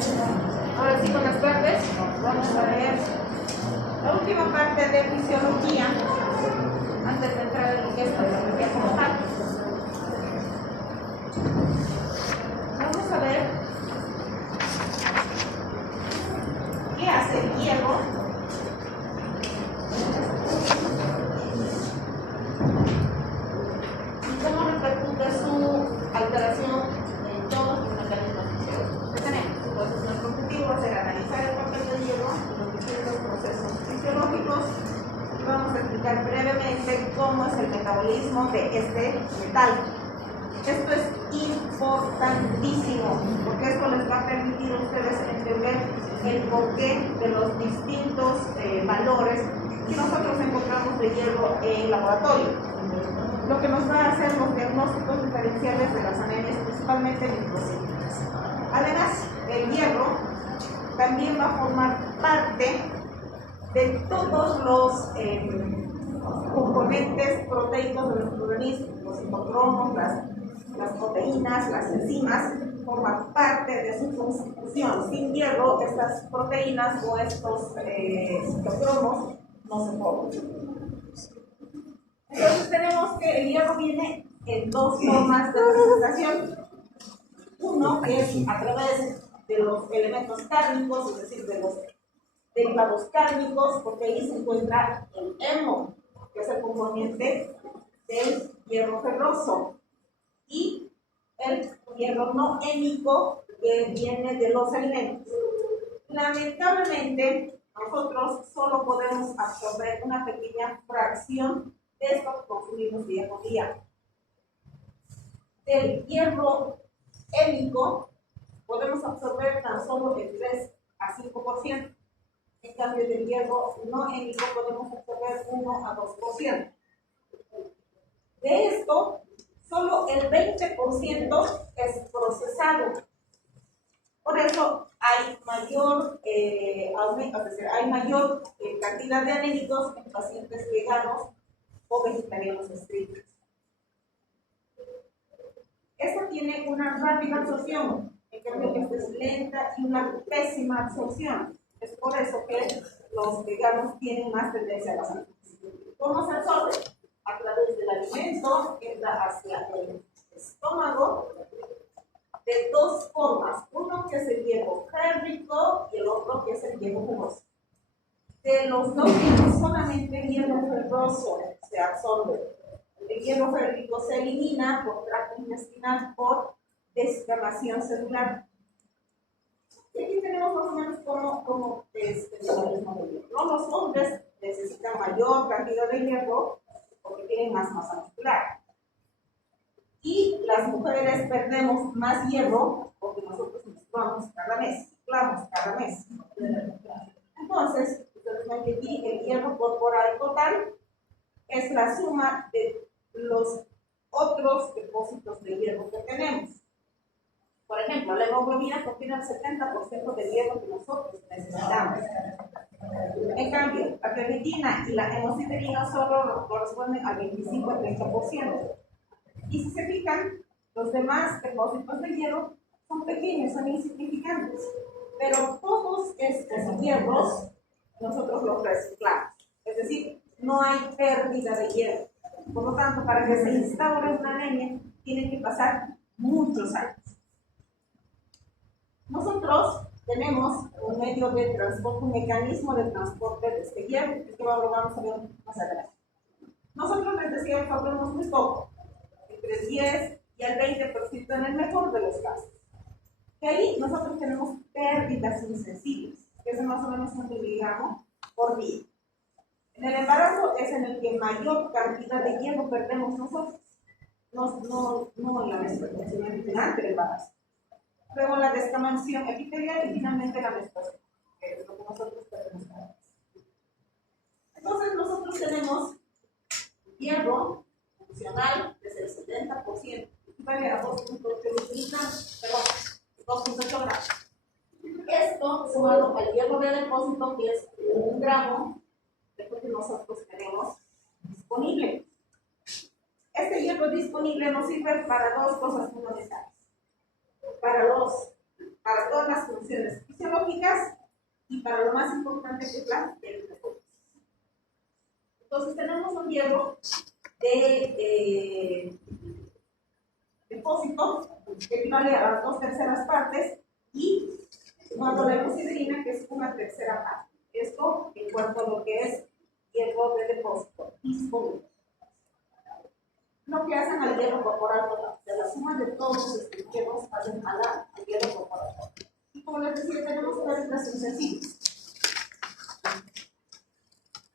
Ahora sí, buenas tardes. Vamos a ver la última parte de fisiología antes de entrar en lo que es patología como tal. Vamos a ver qué hace el hierro y cómo repercute su alteración en todos los mecanismos fisiológicos que tenemos. Entonces, nuestro objetivo va a ser analizar el papel del hierro en los distintos procesos fisiológicos y vamos a explicar brevemente cómo es el metabolismo de este metal. Esto es importantísimo porque esto les va a permitir a ustedes entender el porqué de los distintos valores que nosotros encontramos de hierro en laboratorio. Lo que nos va a hacer los diagnósticos diferenciales de las anemias, principalmente microcíclicas. Además, el hierro también va a formar parte de todos los componentes proteicos de nuestro organismo, los citocromos, las proteínas, las enzimas, forman parte de su constitución. Sin hierro, estas proteínas o estos citocromos no se forman. Entonces tenemos que el hierro viene en dos formas de presentación. Uno es a través de los elementos cárnicos, es decir, de los derivados cárnicos, porque ahí se encuentra el hemo, que es el componente del hierro ferroso, y el hierro no hémico, que viene de los alimentos. Lamentablemente, nosotros solo podemos absorber una pequeña fracción de esto que consumimos día con día. Del hierro hémico podemos absorber tan solo de 3 a 5%. En cambio, del hierro no hémico podemos absorber 1 a 2%. De esto, solo el 20% es procesado. Por eso hay mayor aumento, es decir, hay mayor cantidad de anémicos en pacientes veganos o vegetarianos estrictos. Esta tiene una rápida absorción, en cambio esta es lenta y una pésima absorción. Es por eso que los veganos tienen más tendencia a la salud. ¿Cómo se absorbe? A través del alimento, entra hacia el estómago de dos formas. Uno que es el hierro férrico y el otro que es el hierro ferroso. De los dos tipos, solamente el hierro ferroso se absorbe. El hierro férrico se elimina por tracto intestinal por descamación celular. Y aquí tenemos más o menos cómo es el metabolismo del hierro. ¿No? Los hombres necesitan mayor cantidad de hierro porque tienen más masa muscular. Y las mujeres perdemos más hierro porque nosotros menstruamos cada mes. Entonces, ustedes ven que aquí el hierro corporal total es la suma de los otros depósitos de hierro que tenemos. Por ejemplo, la hemoglobina contiene el 70% del hierro que nosotros necesitamos. En cambio, la ferritina y la hemosiderina solo corresponden al 25 al 30%. Y si se fijan, los demás depósitos de hierro son pequeños, son insignificantes. Pero todos estos hierros nosotros los reciclamos. Es decir, no hay pérdida de hierro. Por lo tanto, para que se instaure una anemia, tienen que pasar muchos años. Nosotros tenemos un medio de transporte, un mecanismo de transporte de este hierro, que lo vamos a ver más adelante. Nosotros les decía que absorbemos muy poco, entre el 10 y el 20% en el mejor de los casos. Y ahí nosotros tenemos pérdidas insensibles, que es más o menos 1 miligramo por día. En el embarazo es en el que mayor cantidad de hierro perdemos nosotros, no en la menstruación, sino durante el embarazo. Luego la descamación epitelial y finalmente la menstruación, que es lo que nosotros perdemos cada vez. Entonces nosotros tenemos hierro funcional desde el 70%, equivale a 2.8 gramos. Esto sumado al hierro de depósito, que es 1 gramo, es lo que nosotros tenemos disponible. Este hierro disponible nos sirve para dos cosas fundamentales. Para todas las funciones funciones fisiológicas y para lo más importante que es la electrofóresis. Entonces tenemos un hierro de depósito que equivale a las 2/3 partes y cuando la hidrina que es 1/3 parte. Esto en cuanto a lo que es hierro de depósito disponible. Lo que hacen al hierro corporal total, de la suma de todos estos hierros hacen al hierro corporal. Y como les decía, tenemos una relación sencilla.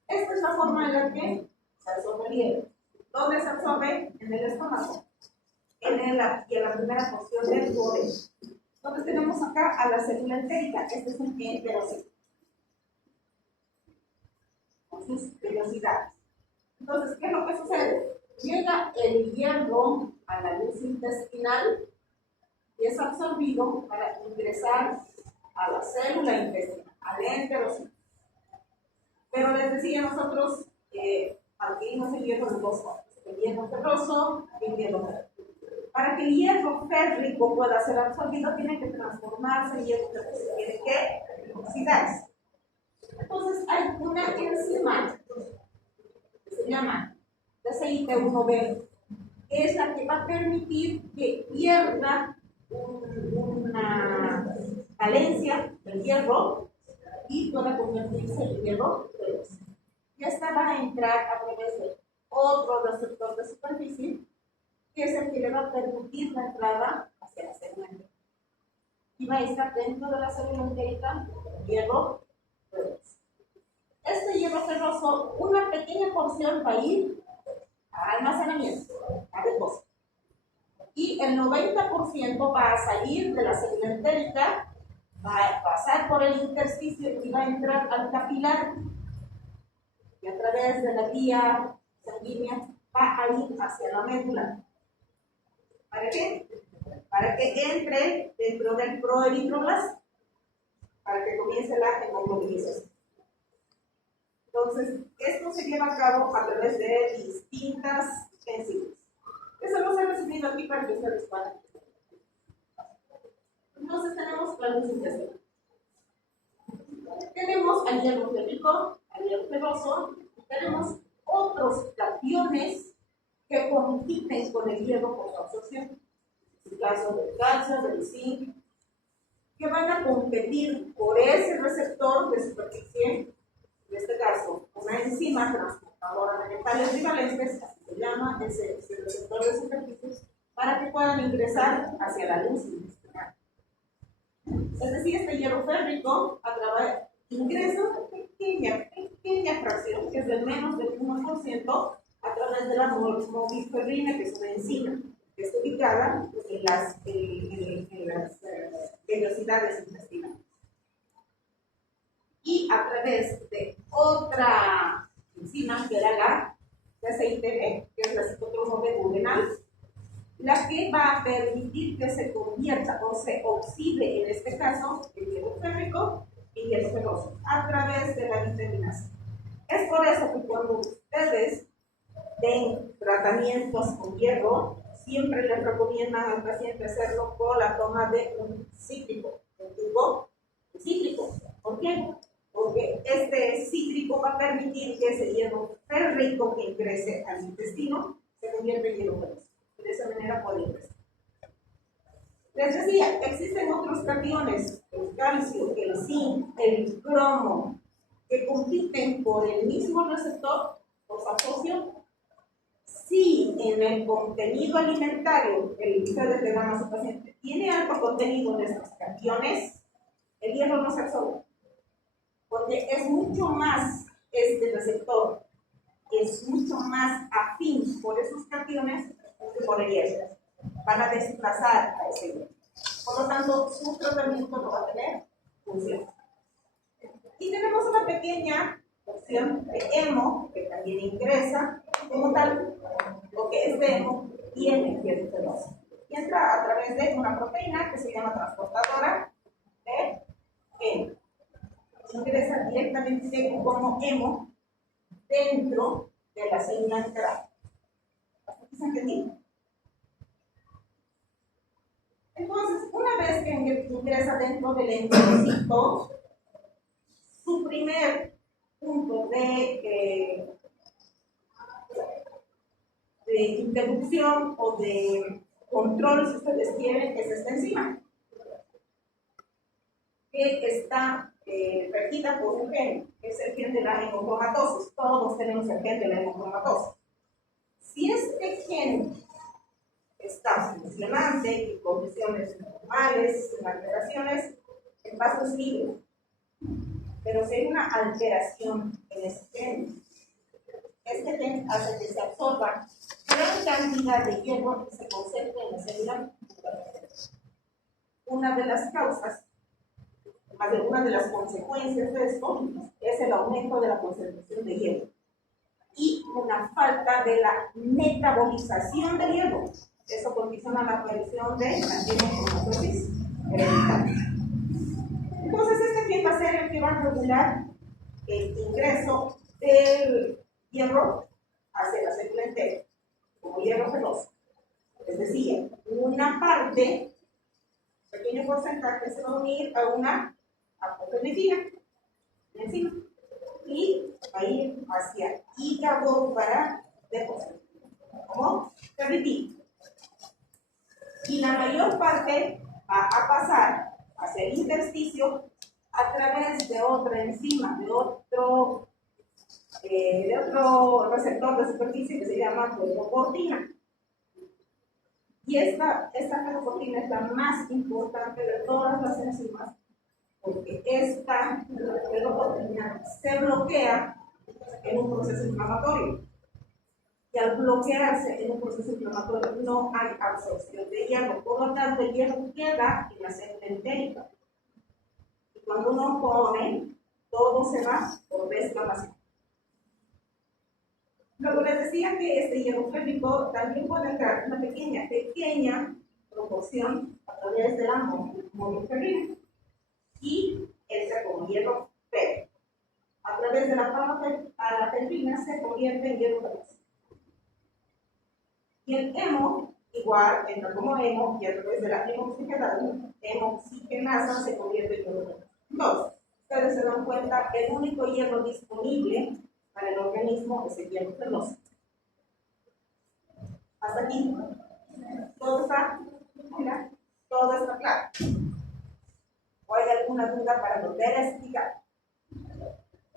Esta es la forma en la que se absorbe el hierro. ¿Dónde se absorbe? En el estómago. Y en la primera porción del duodeno. Entonces tenemos acá a la célula entérica. Este es un enterocito. Con sus velocidades. Entonces, ¿qué es lo que sucede? Llega el hierro a la luz intestinal y es absorbido para ingresar a la célula intestinal, al enterocito. Pero les decía nosotros que adquirimos el hierro de dos formas, el hierro ferroso y el hierro férrico. Para que el hierro férrico pueda ser absorbido, tiene que transformarse en hierro ferroso, tiene que oxidarse. Entonces hay una enzima que se llama DCIT1B, que es la que va a permitir que pierda una valencia del hierro y pueda convertirse en hierro feroz. Y esta va a entrar a través de otro receptor de superficie, que es el que le va a permitir la entrada hacia la célula entérica. Y va a estar dentro de la célula entérica hierro feroz. Este hierro ferroso, una pequeña porción va a ir a almacenamiento, a depósito. Y el 90% va a salir de la célula entérica, va a pasar por el intersticio y va a entrar al capilar. Y a través de la vía sanguínea va a ir hacia la médula. ¿Para qué? Para que entre dentro del proeritroblasma, para que comience la hemoglobinización. Entonces, esto se lleva a cabo a través de distintas enzimas. Eso no se ha recibido aquí para que ustedes puedan. Entonces, tenemos la luz intestinal. Tenemos al hierro férrico, al hierro ferroso, y tenemos otros cationes que compiten con el hierro por su absorción. En el caso del calcio, del zinc, que van a competir por ese receptor de superficie. En este caso, una enzima transportadora de metales bivalentes, así se llama ese receptor de superficies, para que puedan ingresar hacia la luz intestinal. Es decir, este hierro férrico ingresa una pequeña fracción, que es de menos del 1%, a través de la movilferrina, que es una enzima que está ubicada en las vellosidades intestinales. Y a través de otra enzima, que era la DCITB, que es la citotomo-B duodenal, la que va a permitir que se convierta o se oxide, en este caso, el hierro férrico y hierro ferroso, a través de la vitaminación. Es por eso que cuando ustedes den tratamientos con hierro, siempre les recomiendan al paciente hacerlo con la toma de un cítrico, un tubo cítrico. ¿Por qué? Porque este cítrico va a permitir que ese hierro férrico que ingrese al intestino se convierta en hierro ferroso. De esa manera puede ingresar. Les decía, existen otros cationes, el calcio, el zinc, el cromo, que compiten por el mismo receptor, por su absorción. Si en el contenido alimentario el que ustedes le dan a su paciente tiene alto contenido de estos cationes, el hierro no se absorbe. Porque es mucho más este receptor, es mucho más afín por esos cationes que por el hierro. Van a desplazar a ese hierro. Por lo tanto, su tratamiento no va a tener función. Y tenemos una pequeña opción de hemo, que también ingresa como tal, porque este hemo tiene hierro ferroso. Y entra a través de una proteína que se llama transportadora de hemo. Ingresa directamente como hemo dentro de la célula enteral. ¿Hasta aquí se entendió? Entonces, una vez que ingresa dentro del enterocito, su primer punto de interrupción o de control, si ustedes quieren, es esta enzima, que está regida por un gen, que es el gen de la hemocromatosis. Todos tenemos el gen de la hemocromatosis. Si este gen está funcionante, en condiciones normales, sin alteraciones, el paso es libre. Pero si hay una alteración en ese gen, este gen hace que se absorba gran cantidad de hierro que se concentre en la célula. Una de las causas, más de una de las consecuencias de esto, es el aumento de la concentración de hierro y una falta de la metabolización del hierro. Eso condiciona la aparición de hemocromatosis hereditaria. Entonces, este gen va a ser el que va a regular el ingreso del hierro hacia la célula entera, como hierro fenoso. Es decir, una parte, pequeño porcentaje, se va a unir a una apocrifina, enzima, y va a ir hacia hígado para depositar, como ferritina. Y la mayor parte va a pasar hacia el intersticio a través de otra enzima, de otro receptor de superficie que se llama ferroportina. Y esta ferroportina es la más importante de todas las enzimas, porque esta ferroportina se bloquea en un proceso inflamatorio. Y al bloquearse en un proceso inflamatorio no hay absorción de hierro. Por lo tanto, el hierro queda en la célula entérica. Y cuando uno come, todo se va por descamación. Luego les decía que este hierro férrico también puede entrar en una pequeña proporción a través de la monoferrina y entra como hierro férrico. A través de la paraferrina se convierte en hierro férrico. Y el hemo, igual, entra como hemo y a través de la hemoxigenasa se convierte en hierro férrico. Entonces, ustedes se dan cuenta que el único hierro disponible para el organismo es el hierro fenoso. Hasta aquí, todo está claro. ¿O hay alguna duda para volver a explicar?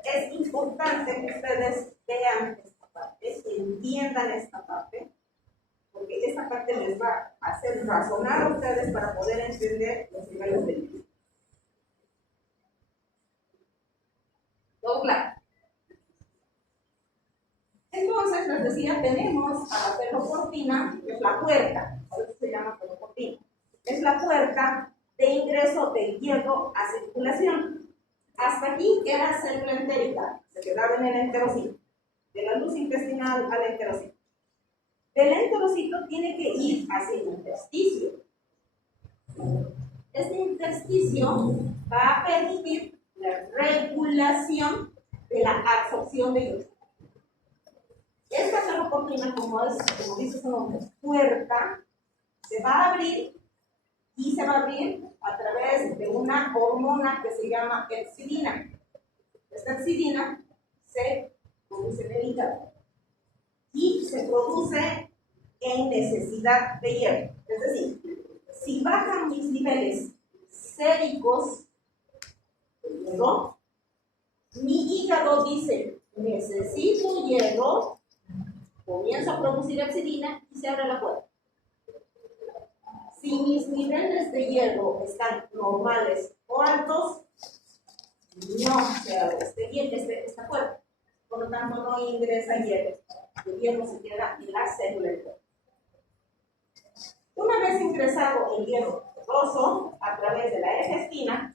Es importante que ustedes vean esta parte, que entiendan esta parte, porque esta parte les va a hacer razonar a ustedes para poder entender los niveles de vida. ¿Todo claro? Entonces, les decía, tenemos a la ferroportina, que es la puerta, por eso se llama ferroportina. Es la puerta de ingreso del hierro a circulación. Hasta aquí queda célula entérica, se quedaba en el enterocito, de la luz intestinal al enterocito. Del enterocito tiene que ir hacia el intersticio. Este intersticio va a permitir la regulación de la absorción de hierro. Esta ferroportina, como dice su nombre, puerta, se va a abrir y se va a abrir a través de una hormona que se llama hepcidina. Esta hepcidina se produce en el hígado y se produce en necesidad de hierro. Es decir, si bajan mis niveles séricos de hierro, mi hígado dice, necesito hierro, comienza a producir hepcidina y se abre la puerta. Si mis niveles de hierro están normales o altos, no se abre esta puerta. Por lo tanto, no ingresa hierro. El hierro se queda en la célula. Una vez ingresado el hierro ferroso a través de la ejestina,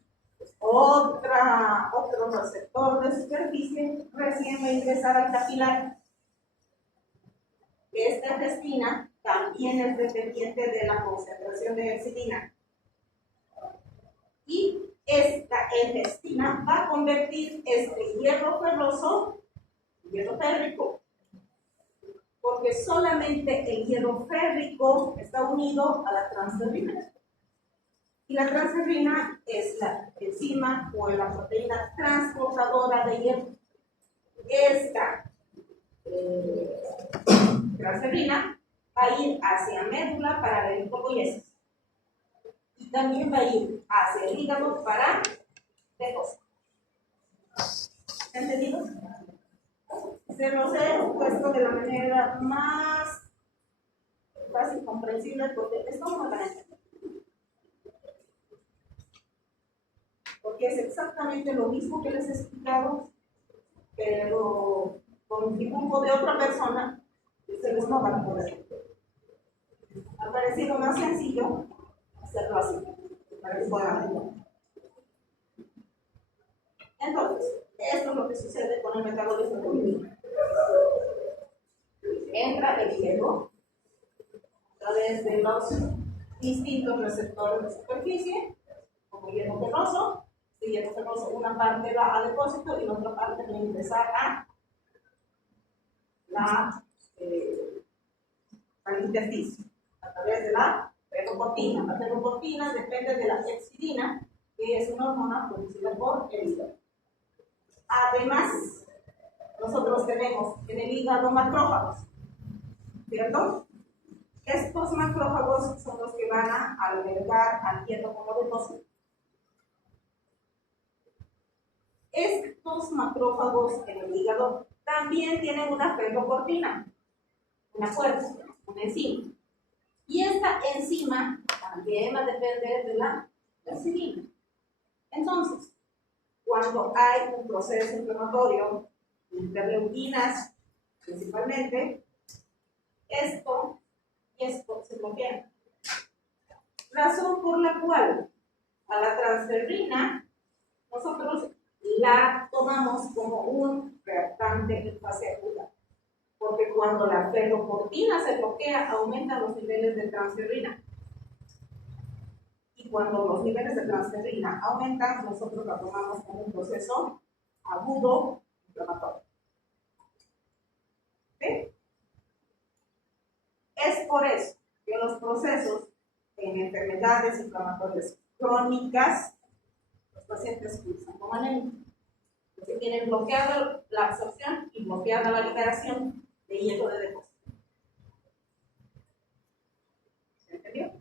otro receptor de superficie recién va a ingresar al capilar. Esta ejestina también es dependiente de la concentración de hepcidina. Y esta ejestina va a convertir este hierro ferroso en hierro férrico. Porque solamente el hierro férrico está unido a la transferrina. Y la transferrina es la enzima o la proteína transportadora de hierro. Esta transferrina va a ir hacia médula para ver glucoyesis. Y también va a ir hacia el hígado para depósito. ¿Entendido? Se los he puesto de la manera más fácil comprensible porque esto no van a entender. Porque es exactamente lo mismo que les he explicado, pero con dibujo de otra persona, ustedes no van a poder. Ha parecido más sencillo hacerlo así, para que puedan entender. Entonces, esto es lo que sucede con el metabolismo de hierro. Entra el hierro a través de los distintos receptores de superficie, como hierro ferroso. Este hierro ferroso, una parte va a depósito y la otra parte va a ingresar a al intersticio, a través de la ferroportina. La ferroportina depende de la hexidina, que es una hormona producida por el hígado. Además, nosotros tenemos en el hígado macrófagos, ¿cierto? Estos macrófagos son los que van a albergar al hierro como depósito. Estos macrófagos en el hígado también tienen una ferroportina, una fuerza, una enzima. Y esta enzima también va a depender de la hexidina. Entonces, cuando hay un proceso inflamatorio, interleuquinas principalmente, esto y esto se bloquean. Razón por la cual a la transferrina nosotros la tomamos como un reactante en fase aguda. Porque cuando la ferroportina se bloquea, aumentan los niveles de transferrina. Y cuando los niveles de transferrina aumentan, nosotros la tomamos como un proceso agudo inflamatorio. ¿Sí? Es por eso que los procesos en enfermedades inflamatorias crónicas, los pacientes cursan como anemia. Porque tienen bloqueada la absorción y bloqueada la liberación de hierro de depósito. ¿Se entendió?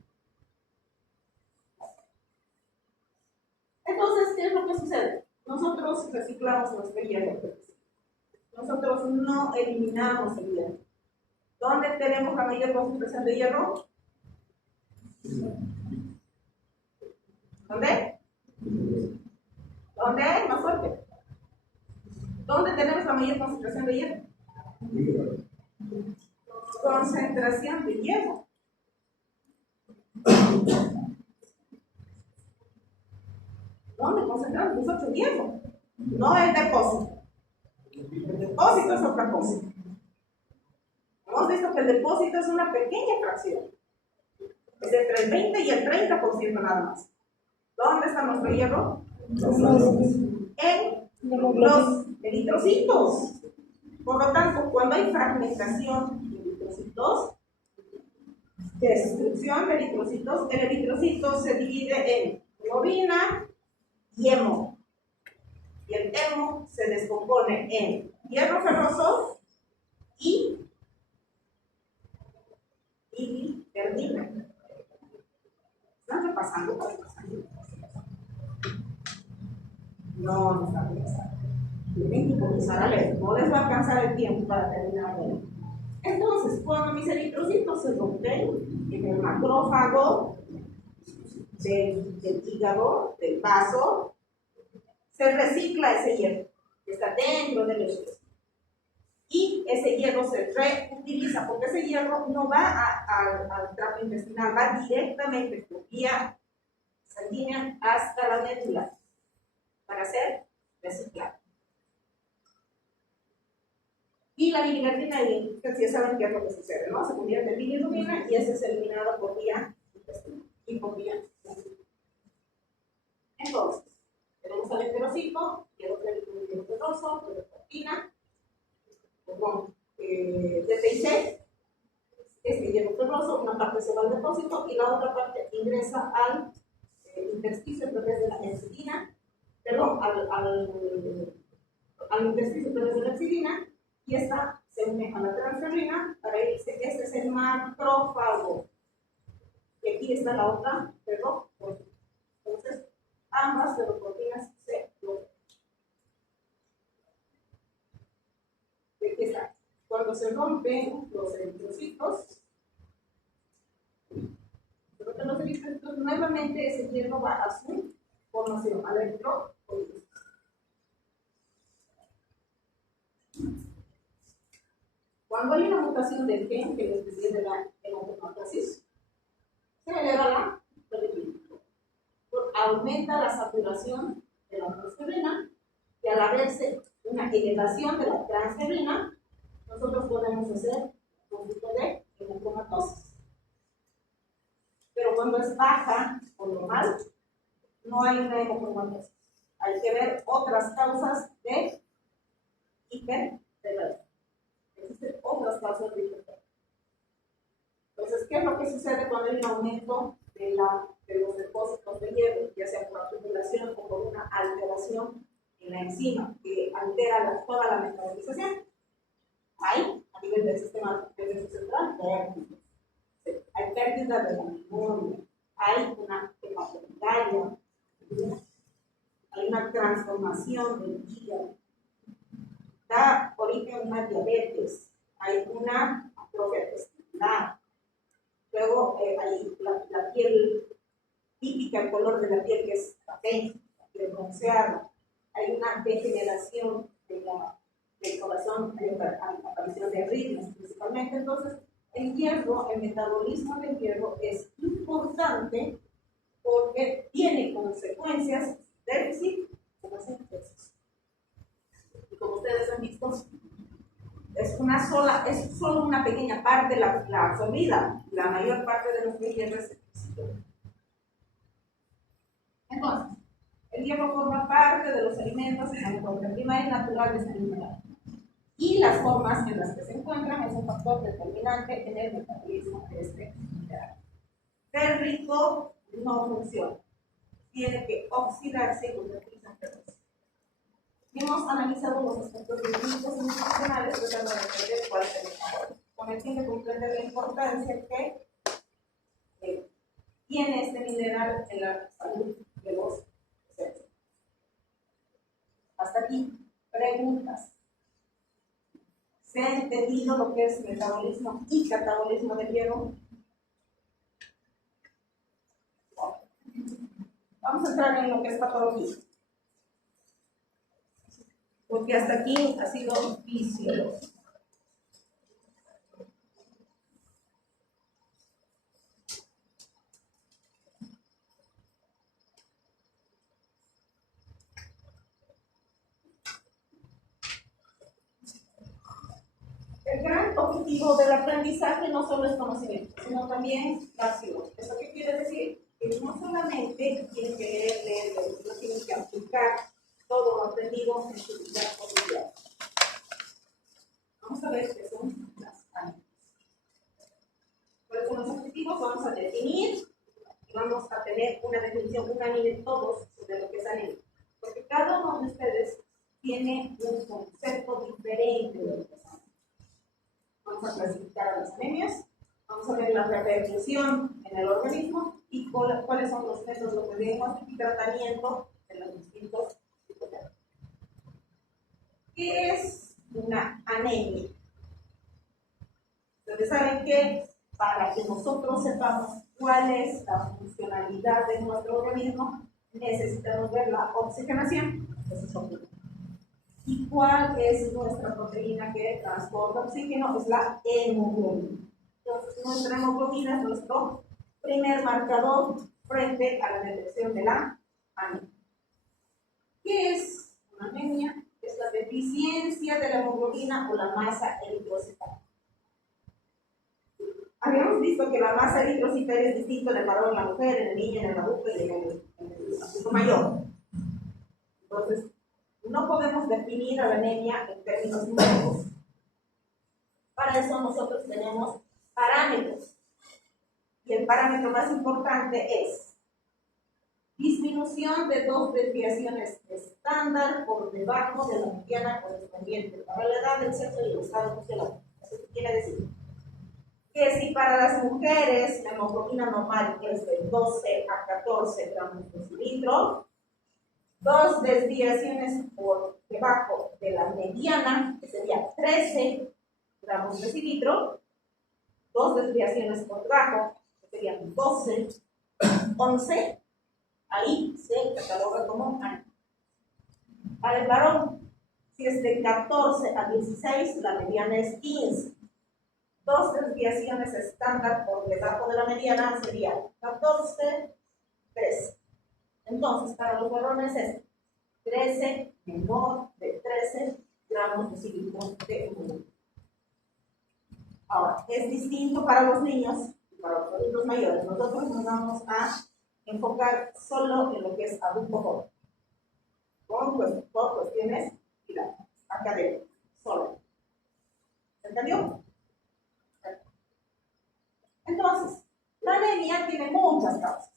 Entonces, ¿qué es lo que sucede? Nosotros reciclamos nuestro hierro. Nosotros no eliminamos el hierro. ¿Dónde tenemos la mayor concentración de hierro? ¿Dónde? ¿Dónde es más fuerte? ¿Dónde tenemos la mayor concentración de hierro? Concentración de hierro. ¿Dónde concentramos nosotros hierro? No el depósito. El depósito es otra cosa. Hemos visto que el depósito es una pequeña fracción. Es entre el 20 y el 30% nada más. ¿Dónde está nuestro hierro? En los eritrocitos. Por lo tanto, cuando hay fragmentación de eritrocitos, destrucción de eritrocitos, el eritrocito se divide en hemoglobina y hemo. Y el hemo se descompone en hierro ferroso y biliverdina. ¿Están repasando? No están repasando. Tienen que comenzar a leer. No les va a alcanzar el tiempo para terminar de leer. Entonces, cuando mis eritrocitos se rompen en el macrófago del hígado, del vaso, se recicla ese hierro que está dentro del eritrocito. Y ese hierro se reutiliza, porque ese hierro no va al tracto intestinal, va directamente por vía sanguínea hasta la médula para ser reciclado. Y la biliverdina, y ya saben qué es lo que sucede, ¿no? Se convierte en bilirrubina y ese es eliminado por vía intestinal y por vía sanguínea. Entonces, tenemos al enterocito, hierro ferroso, ferroportina, DPIC, este hierro ferroso, una parte se va al depósito y la otra parte ingresa al intersticio a través de la epsilina, perdón, al intersticio a través de la epsilina, y esta se une a la transferrina para irse. Este es el macrófago. Y aquí está la otra, perdón. Entonces, ambas ferroproteínas se bloquean. Aquí está. Cuando se rompen los eritrocitos, nuevamente ese hierro va a su formación, al electropolisis. Cuando hay una mutación del gen, que es decir, de la hematopoiesis, se eleva la ferritina. Aumenta la saturación de la transferrina, y al haberse una elevación de la transferrina, nosotros podemos hacer un tipo de hemocromatosis. Pero cuando es baja o normal, no hay una hemocromatosis. Hay que ver otras causas de hiperterapia. Existen otras causas de hiperterapia. Entonces, ¿qué es lo que sucede cuando hay un aumento de los depósitos de hierro, ya sea por acumulación o por una alteración en la enzima que altera toda la metabolización? Hay, a nivel del sistema nervioso central, pérdidas. Hay pérdida de la memoria, hay una hematomegalia, hay una transformación del hígado, da origen a una diabetes, hay una atrofia testicular. Luego hay la piel típica, el color de la piel que es café, la piel bronceada. Hay una degeneración del corazón, hay aparición de arritmias principalmente. Entonces, el hierro, el metabolismo del hierro es importante porque tiene consecuencias déficit como exceso. Y como ustedes han visto, es solo una pequeña parte la absorbida. La mayor parte de nuestro hierro es exquisito. Entonces, el hierro forma parte de los alimentos en la fuente primaria y natural de esta mineral. Y las formas en las que se encuentran es un factor determinante en el metabolismo de este mineral. Férrico no funciona. Tiene que oxidarse y convertirse en ferroso. Hemos analizado los aspectos químicos y nutricionales tratando de entender cuál es el mejor, con el fin de comprender la importancia que tiene este mineral en la salud de los seres. Hasta aquí, preguntas. ¿Se ha entendido lo que es metabolismo y catabolismo del hierro? Vamos a entrar en lo que es patología. Porque hasta aquí ha sido fisiológico. El gran objetivo del aprendizaje no solo es conocimiento, sino también la acción. ¿Eso qué quiere decir? Que no solamente tienen que leer, sino tienen que aplicar todo lo aprendido en su vida cotidiana. Vamos a ver qué son las anémias. ¿Cuáles son los objetivos? Vamos a definir y vamos a tener una definición unánime todos sobre lo que es anemia. Porque cada uno de ustedes tiene un concepto diferente de lo que es anemia. Vamos a clasificar a las anemias, vamos a ver la repercusión en el organismo y cuáles son los métodos de diagnóstico y tratamiento de los distintos tipos de anemia. ¿Qué es una anemia? Ustedes saben que para que nosotros sepamos cuál es la funcionalidad de nuestro organismo, necesitamos ver la oxigenación. Eso es obvio. ¿Y cuál es nuestra proteína que transporta oxígeno? Es la hemoglobina. Entonces, nuestra hemoglobina es nuestro primer marcador frente a la detección de la anemia. ¿Qué es una anemia? Es la deficiencia de la hemoglobina o la masa eritrocitaria. Habíamos visto que la masa eritrocitaria es distinta en el varón, en la mujer, en el niño, en el adulto y en el adulto mayor. Entonces, no podemos definir a la anemia en términos numéricos. Para eso nosotros tenemos parámetros. Y el parámetro más importante es disminución de 2 desviaciones estándar por debajo de la mediana correspondiente para la edad del sexo y el estado fisiológico. Eso quiere decir que si para las mujeres la hemoglobina normal es de 12 a 14 gramos por cilindro, 2 desviaciones por debajo de la mediana, que sería 13 gramos por cilindro, 2 desviaciones por debajo, que serían 12, 11, ahí se cataloga como año. Para el varón, si es de 14 a 16, la mediana es 15. 2 desviaciones estándar por debajo de la mediana sería 14, 13. Entonces, para los varones es 13 menor de 13 gramos de cilindro de hemoglobina. Ahora, es distinto para los niños y para los adultos mayores. Nosotros nos vamos a enfocar solo en lo que es adulto joven, por cuestiones académicas, solo. ¿Se entendió? Entonces, la anemia tiene muchas causas.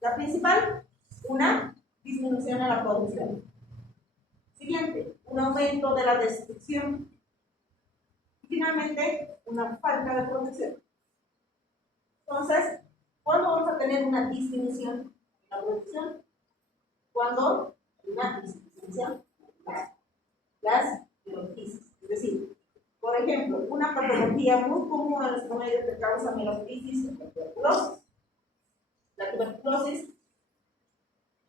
La principal, una disminución en la producción. Siguiente, un aumento de la destrucción. Y finalmente, una falta de producción. Entonces, ¿cuándo vamos a tener una disminución en la producción? Cuando hay una disminución en las mielotisis. Es decir, por ejemplo, una patología muy común en los promedios que causa mielotisis es la tuberculosis. La tuberculosis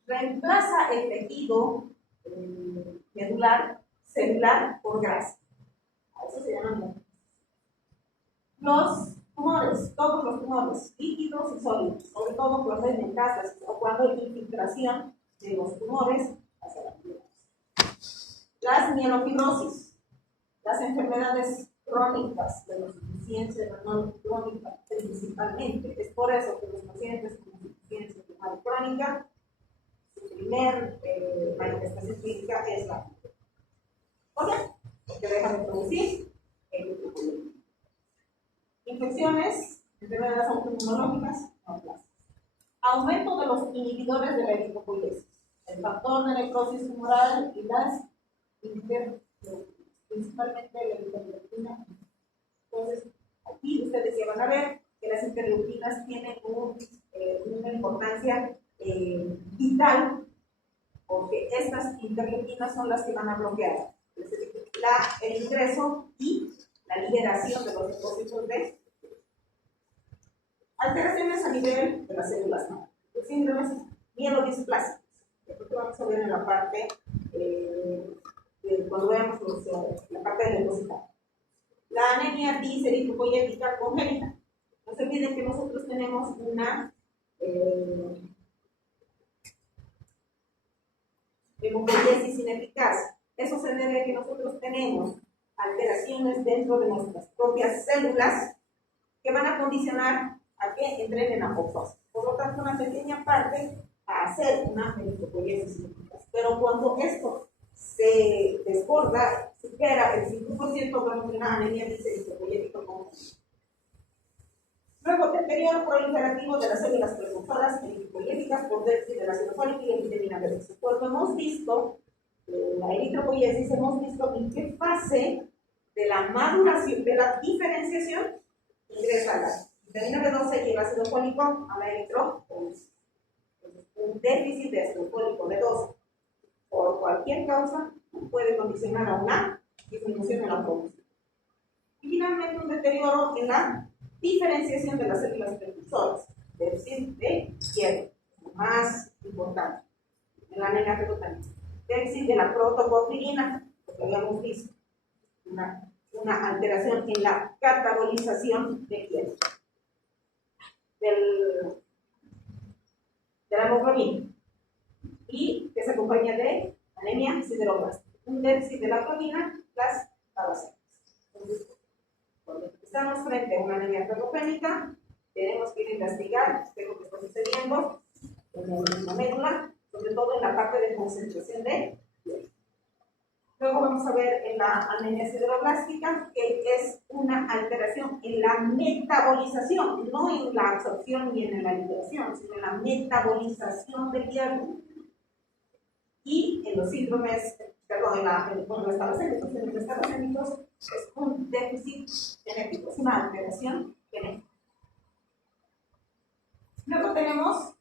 reemplaza el tejido medular celular por grasa. A eso se llama mielotisis. Los tumores, todos los tumores, líquidos y sólidos, sobre todo cuando hay metástasis o cuando hay infiltración de los tumores hacia la piel. Las mielofibrosis, las enfermedades crónicas de la insuficiencia renal crónica principalmente. Es por eso que los pacientes con insuficiencia renal crónica, su primer manifestación clínica es la fibrosis. ¿Por qué? Porque deja de producir eritropoyetina. Infecciones, enfermedades autoinmunológicas, neoplasias. Aumento de los inhibidores de la eritropoyesis, el factor de necrosis tumoral y las principalmente la interleuquina. Entonces, aquí ustedes ya van a ver que las interleuquinas tienen una importancia vital, porque estas interleuquinas son las que van a bloquear el ingreso y la liberación de los depósitos de alteraciones a nivel de las células madre. Los síndromes mielodisplásicos. Esto que vamos a ver en la parte cuando veamos la parte del depositario. La anemia diseritropoyética congénita. No se olviden que nosotros tenemos una hemopoiesis ineficaz. Eso se debe a que nosotros tenemos alteraciones dentro de nuestras propias células que van a condicionar a que entren en apoptosis. Por lo tanto, una pequeña parte a hacer una eritropoiesis ineficaz. Pero cuando esto se desborda, supera el 5%, vamos a una anemia diseritropoyética congénita. Luego, deterioro proliferativo de las células precursoras eritropoyéticas por déficit de ácido fólico y vitamina B12. Cuando hemos visto la eritropoiesis, hemos visto en qué fase de la maduración, de la diferenciación, ingresa la vitamina B12 y el ácido fólico a la eritropoiesis. Un déficit de ácido fólico B12 por cualquier causa puede condicionar a una disminución en la producción. Y finalmente, un deterioro en la diferenciación de las células precursoras, déficit de hierro, lo más importante, en la anemia fetotánica. Déficit de la protoporfirina, lo que habíamos visto, una alteración en la catabolización de hierro, de la hemoglobina, y que se acompaña de anemia sideroblástica, un déficit de la proteína, las talasemas. Entonces, cuando estamos frente a una anemia ferropénica, tenemos que ir a investigar qué es lo que está sucediendo en la médula, sobre todo en la parte de concentración de hierro. Luego vamos a ver en la anemia sideroblástica, que es una alteración en la metabolización, no en la absorción ni en la liberación, sino en la metabolización del hierro. Y en los síndromes, perdón, cuando los talasémicos es un déficit genético, es una alteración genética. Luego tenemos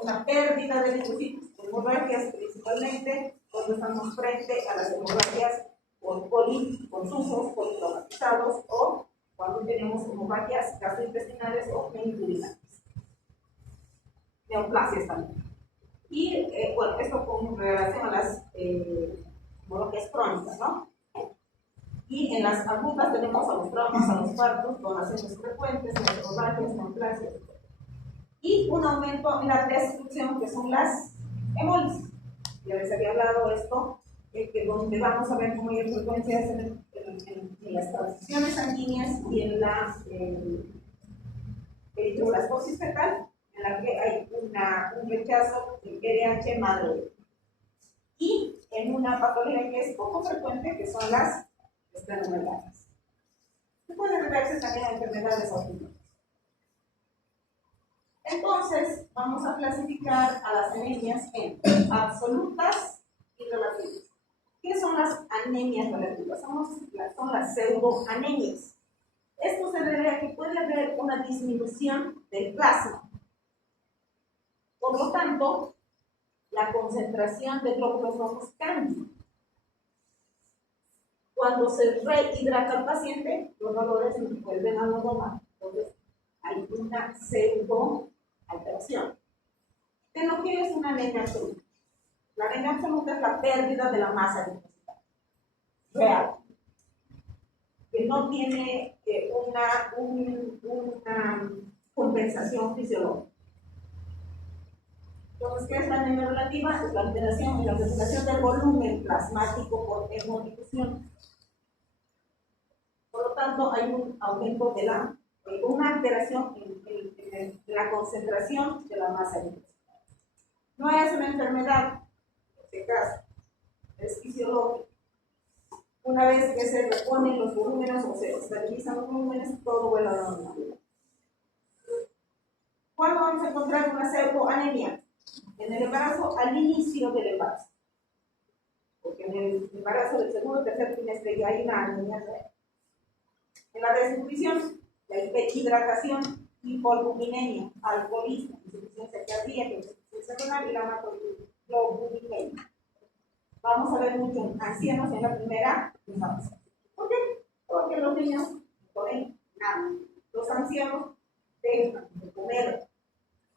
una pérdida de linfocitos, hemorragias principalmente cuando estamos frente a las hemorragias por contusos, politraumatizados o cuando tenemos hemorragias gastrointestinales o meningococales. Neoplasias también. Y bueno, esto con relación a las hemorragias crónicas, ¿no? Y en las agudas tenemos a los traumas, a los partos, donaciones frecuentes, las hemorragias, neoplasias, etc. Y un aumento en la destrucción, que son las hemólisis. Ya les había hablado esto, que donde vamos a ver con mayor frecuencia es en las transfusiones sanguíneas y en la eritroblastosis fetal, en la que hay un rechazo del PDH madre. Y en una patología que es poco frecuente, que son las esplenomegalas. Se pueden deberse también a enfermedades autoinmunes. Entonces, vamos a clasificar a las anemias en absolutas y relativas. ¿Qué son las anemias relativas? Son las pseudoanemias. Esto se debe a que puede haber una disminución del plasma. Por lo tanto, la concentración de glóbulos rojos cambia. Cuando se rehidrata al paciente, los valores vuelven a lo normal. Entonces, hay una pseudoalteración. ¿De lo que es una anemia absoluta? La anemia absoluta es la pérdida de la masa linfocitaria real, que no tiene una compensación fisiológica. Entonces, ¿qué es la anemia relativa? Es la alteración en la regulación del volumen plasmático por hemodifusión. Por lo tanto, hay un aumento de una alteración en la concentración de la masa linfocitaria. No es una enfermedad, en este caso, es fisiológica. Una vez que se reponen los volúmenes o se estabilizan los volúmenes, todo vuelve a la normalidad. ¿Cuándo vamos a encontrar una pseudoanemia? En el embarazo, al inicio del embarazo. Porque en el embarazo del segundo o tercer trimestre ya hay una anemia real. En la desnutrición, la hidratación, hipoalbuminemia, alcoholismo, insuficiencia cardíaca, insuficiencia renal y la macroglobulinemia. Vamos a ver mucho en ancianos en la primera infancia. ¿Por qué? Porque los niños no comen nada. Los ancianos dejan de comer.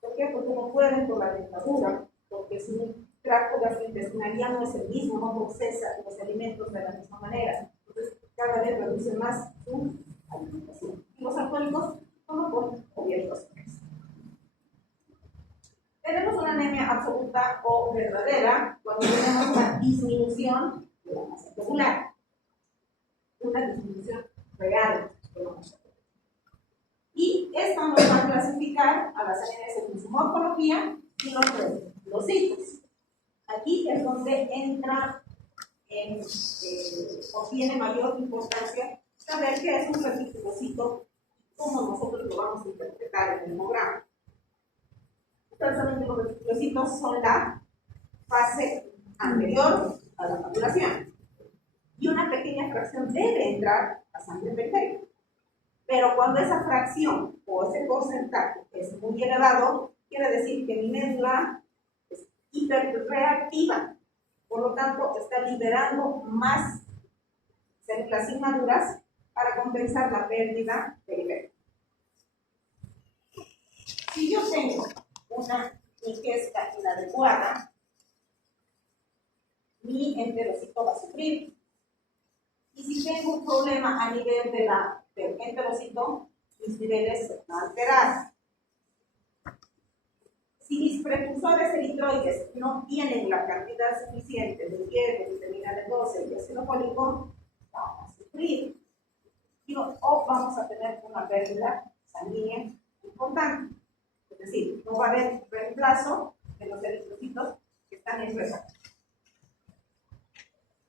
¿Por qué? Porque no pueden por la dentadura, porque su tracto gastrointestinal ya no es el mismo, no procesa los alimentos de la misma manera. Entonces, cada vez reduce más su alimentación. Y los alcohólicos no lo ponen cubiertos. Tenemos una anemia absoluta o verdadera cuando tenemos una disminución de la masa globular. Una disminución real de la masa globular. Y esto nos va a clasificar a las anemias según su morfología y los hitos. Aquí es donde entra o tiene mayor importancia saber qué es un reticulocito, cómo nosotros lo vamos a interpretar en el hemograma. Ustedes saben que los reticulocitos son la fase anterior a la maduración. Y una pequeña fracción debe entrar a sangre periférica. Pero cuando esa fracción o ese porcentaje es muy elevado, quiere decir que mi médula es hiperreactiva. Por lo tanto, está liberando más células inmaduras para compensar la pérdida periférica. Si yo tengo una ingesta inadecuada, mi enterocito va a sufrir. Y si tengo un problema a nivel del enterocito, mis niveles se van a alterar. Si mis precursores eritroides no tienen la cantidad suficiente de hierro, vitamina B12 y ácido fólico, vamos a sufrir. O vamos a tener una pérdida sanguínea importante. Es decir, no va a haber reemplazo de los eritrocitos que están en reserva.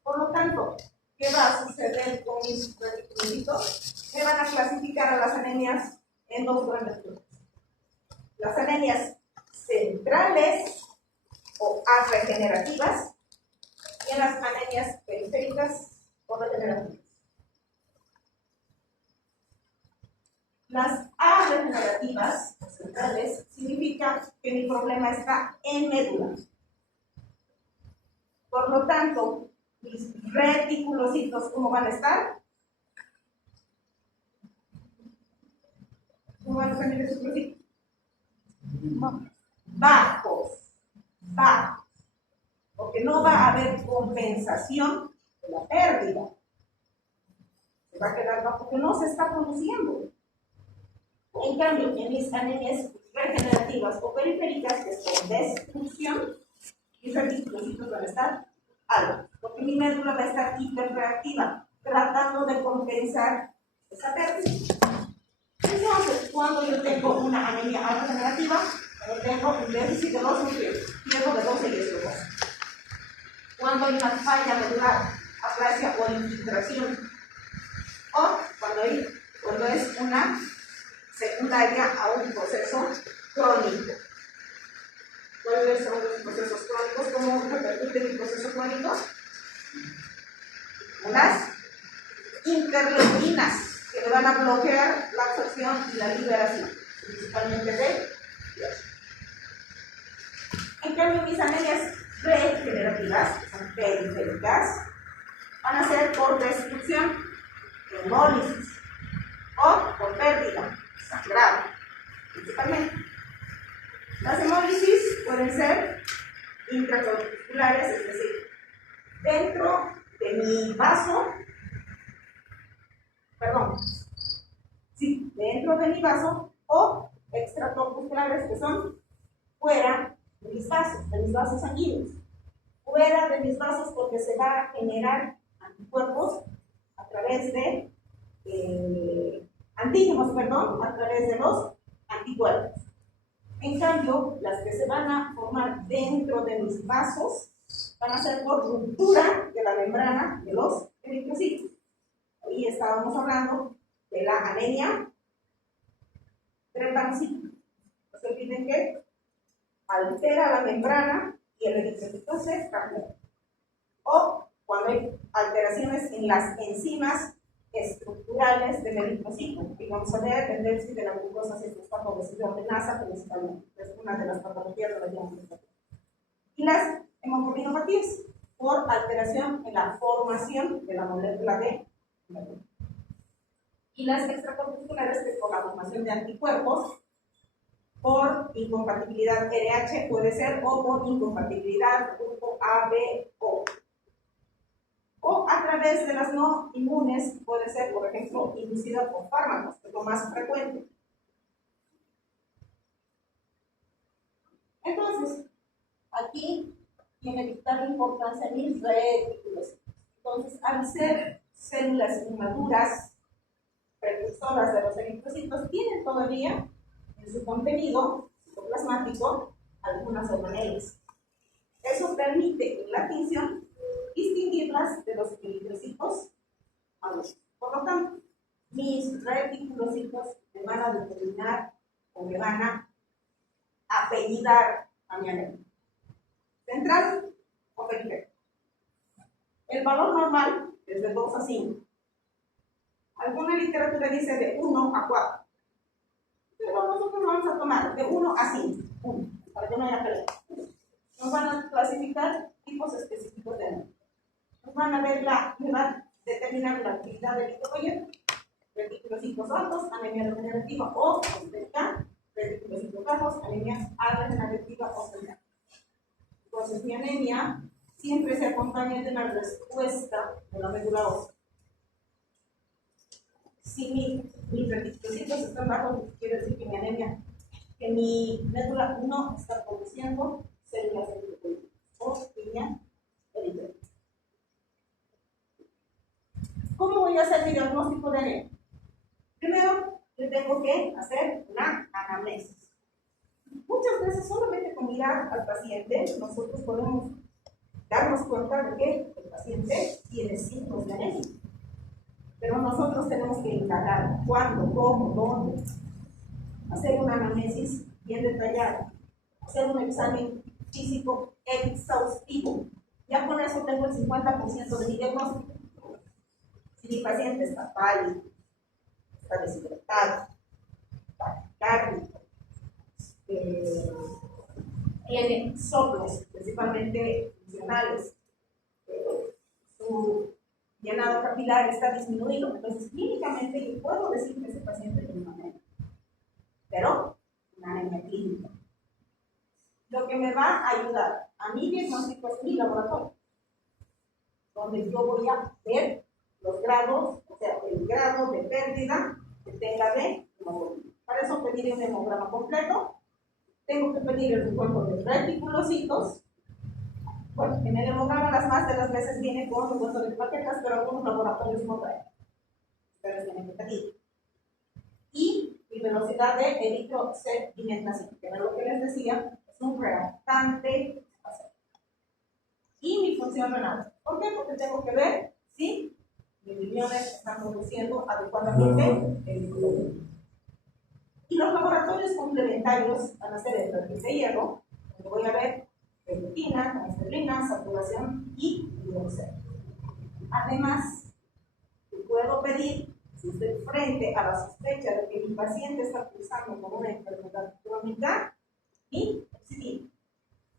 Por lo tanto, ¿qué va a suceder con mis reticulocitos? Me van a clasificar a las anemias en dos grandes grupos. Las anemias centrales o regenerativas y las anemias periféricas o regenerativas. Las A regenerativas o centrales significa que mi problema está en médula. Por lo tanto, mis reticulocitos, ¿cómo van a estar? ¿Cómo van a estar mis reticulocitos? Bajos. Porque no va a haber compensación de la pérdida. Se va a quedar bajo porque no se está produciendo. En cambio, en mis anemias regenerativas o periféricas, que es por destrucción, mis reticulocitos van a estar altos, porque mi médula va a estar hiperreactiva, tratando de compensar esa pérdida. Entonces, cuando yo tengo una anemia regenerativa, yo tengo un déficit de los nutrientes, pierdo de 12 y es cuando hay una falla medular, aplasia o infiltración, o cuando es una secundaria a un proceso crónico. ¿Cuáles son los procesos crónicos? ¿Cómo repercute el proceso crónico? Unas interleuquinas que le van a bloquear la absorción y la liberación, principalmente de hierro. En cambio, mis anemias regenerativas, que son periféricas, van a ser por destrucción, hemólisis o por pérdida sangrado, principalmente. Las hemólisis pueden ser intracorpusculares, es decir, dentro de mi vaso, dentro de mi vaso, o extracorpusculares, que son fuera de mis vasos sanguíneos. Fuera de mis vasos porque se va a generar anticuerpos a través de antígenos, a través de los anticuerpos. En cambio, las que se van a formar dentro de mis vasos van a ser por ruptura de la membrana de los eritrocitos. Ahí estábamos hablando de la anemia drepanocítica. No se olviden que altera la membrana y el eritrocito se extrae. O cuando hay alteraciones en las enzimas estructurales del eritrocito, y vamos a ver el déficit de la glucosa citrofosfatidiotenasa, principalmente, es una de las patologías de la hemopatía. Y las hemoglobinuropatías, por alteración en la formación de la molécula de hemoglobina. Y las extracorpusculares, que es por la formación de anticuerpos, por incompatibilidad RH puede ser, o por incompatibilidad grupo A, B, O. O a través de las no inmunes, puede ser, por ejemplo, inducida por fármacos, que es lo más frecuente. Entonces, aquí tiene vital importancia mis retículos. Entonces, al ser células inmaduras, precursoras de los eritrocitos, tienen todavía en su contenido citoplasmático algunas organelas. Eso permite en la tinción distinguirlas de los eritrocitos maduros. Por lo tanto, mis reticulocitos me van a determinar o me van a apellidar a mi anemia. ¿Central o periférica? El valor normal es de 2 a 5. Alguna literatura dice de 1 a 4. Pero nosotros vamos a tomar de 1 a 5, para que no haya pelea. Nos van a clasificar tipos específicos de anemia. Nos van a ver determinar la actividad del eritrocito, reticulocitos altos, anemia regenerativa o periférica, reticulocitos bajos, anemia regenerativa o periférica. Entonces, mi anemia siempre se acompaña de una respuesta de la médula ósea. Si mis reticulocitos están bajos, quiere decir que mi anemia, que mi médula no está produciendo células eritrocitos o piña eritrea. ¿Cómo voy a hacer mi diagnóstico de anemia? Primero, yo tengo que hacer una anamnesis. Muchas veces solamente con mirar al paciente nosotros podemos darnos cuenta de que el paciente tiene signos de anemia. Pero nosotros tenemos que encargar cuándo, cómo, dónde, hacer una anamnesis bien detallada, hacer un examen físico exhaustivo. Ya con eso tengo el 50% de mi diagnóstico. Si mi paciente está pálido, está deshidratado, taquicárdico, tiene soplos, principalmente funcionales, su llenado capilar está disminuido, entonces clínicamente yo puedo decir que ese paciente tiene una anemia, pero una anemia clínica. Lo que me va a ayudar a mi diagnóstico es mi laboratorio, donde yo voy a ver los grados, o sea, el grado de pérdida que tenga de hemoglobina. Para eso pediré un hemograma completo. Tengo que pedir el recuento de reticulocitos. Bueno, en el hemograma las más de las veces viene con recuento de plaquetas, pero algunos laboratorios no traen. Ustedes tienen que pedir. Y mi velocidad de eritrosedimentación, que era lo que les decía, es un reactante. Y mi función renal. ¿Por qué? Porque tengo que ver si mis riñones están produciendo adecuadamente el hemoglobina. Y los laboratorios complementarios van a ser el perfil de hierro, donde voy a ver ferritina, transferrina, saturación y hidróxido. Además, puedo pedir, si estoy frente a la sospecha de que mi paciente está cursando con una enfermedad crónica, y oxidina.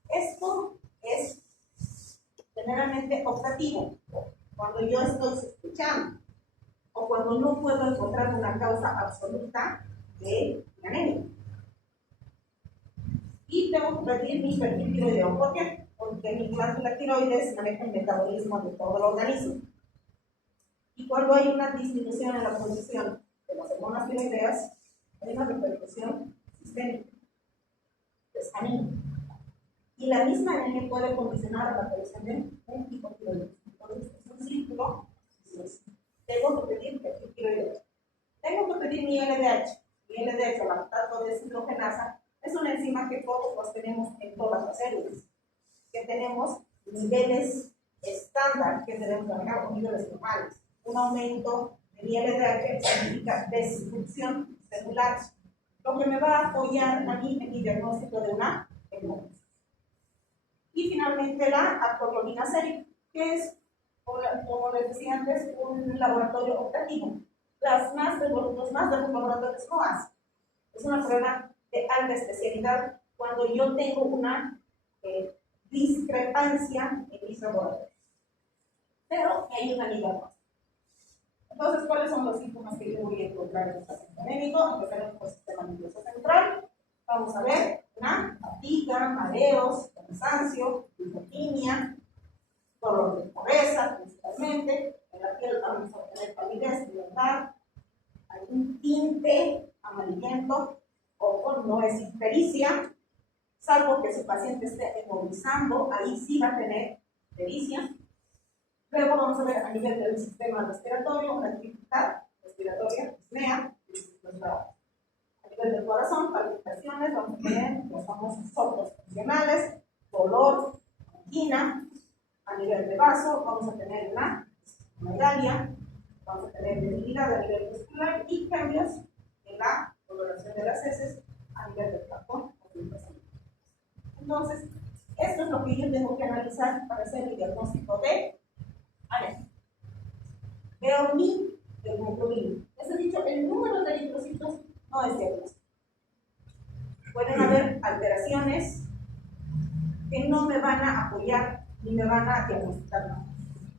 Esto es generalmente optativo, cuando yo estoy sospechando o cuando no puedo encontrar una causa absoluta de anemia. Y tengo que pedir mi perfil tiroideo. ¿Por qué? Porque mi glándula tiroides maneja el metabolismo de todo el organismo. Y cuando hay una disminución en la producción de las hormonas tiroideas, hay una repercusión sistémica, es anemia. Y la misma anemia puede condicionar a la aparición de un hipotiroidismo. Entonces, es un círculo. Tengo que pedir perfil tiroideo. Tengo que pedir mi LDH. Mi LDH, o lactato deshidrogenasa, es una enzima que todos los tenemos en todas las células, que tenemos niveles estándar que debemos manejar con niveles normales. Un aumento de mi LDH significa destrucción celular, lo que me va a apoyar a mí en mi diagnóstico de una hemoglobina. Y finalmente la actoglobina sérica, que es, como les decía antes, un laboratorio optativo. Los más de los laboratorios no hacen. Es una prueba de alta especialidad cuando yo tengo una discrepancia en mis laboratorios. Pero me ayuda a mi diagnóstico. Entonces, ¿cuáles son los síntomas que yo voy a encontrar en el paciente anémico? Empezaremos por el sistema nervioso central. Vamos a ver una fatiga, mareos, cansancio, hipotimia, dolor de cabeza principalmente. En la piel vamos a tener palidez, libertad, algún tinte amarillento, o no es ictericia, salvo que su paciente esté hemoglobinando, ahí sí va a tener ictericia. Luego vamos a ver a nivel del sistema respiratorio, la dificultad respiratoria, disnea, a nivel del corazón, palpitaciones, vamos a tener los famosos soplos funcionales, dolor, angina. A nivel de vaso, vamos a tener la megalia, vamos a tener debilidad a nivel muscular y cambios en la coloración de las heces a nivel del tapón o del paciente. Entonces, esto es lo que yo tengo que analizar para hacer mi diagnóstico de anemia. Veo mi hemoglobina. Les he dicho, el número de eritrocitos no es diagnóstico. Pueden haber alteraciones que no me van a apoyar ni me van a diagnosticar nada.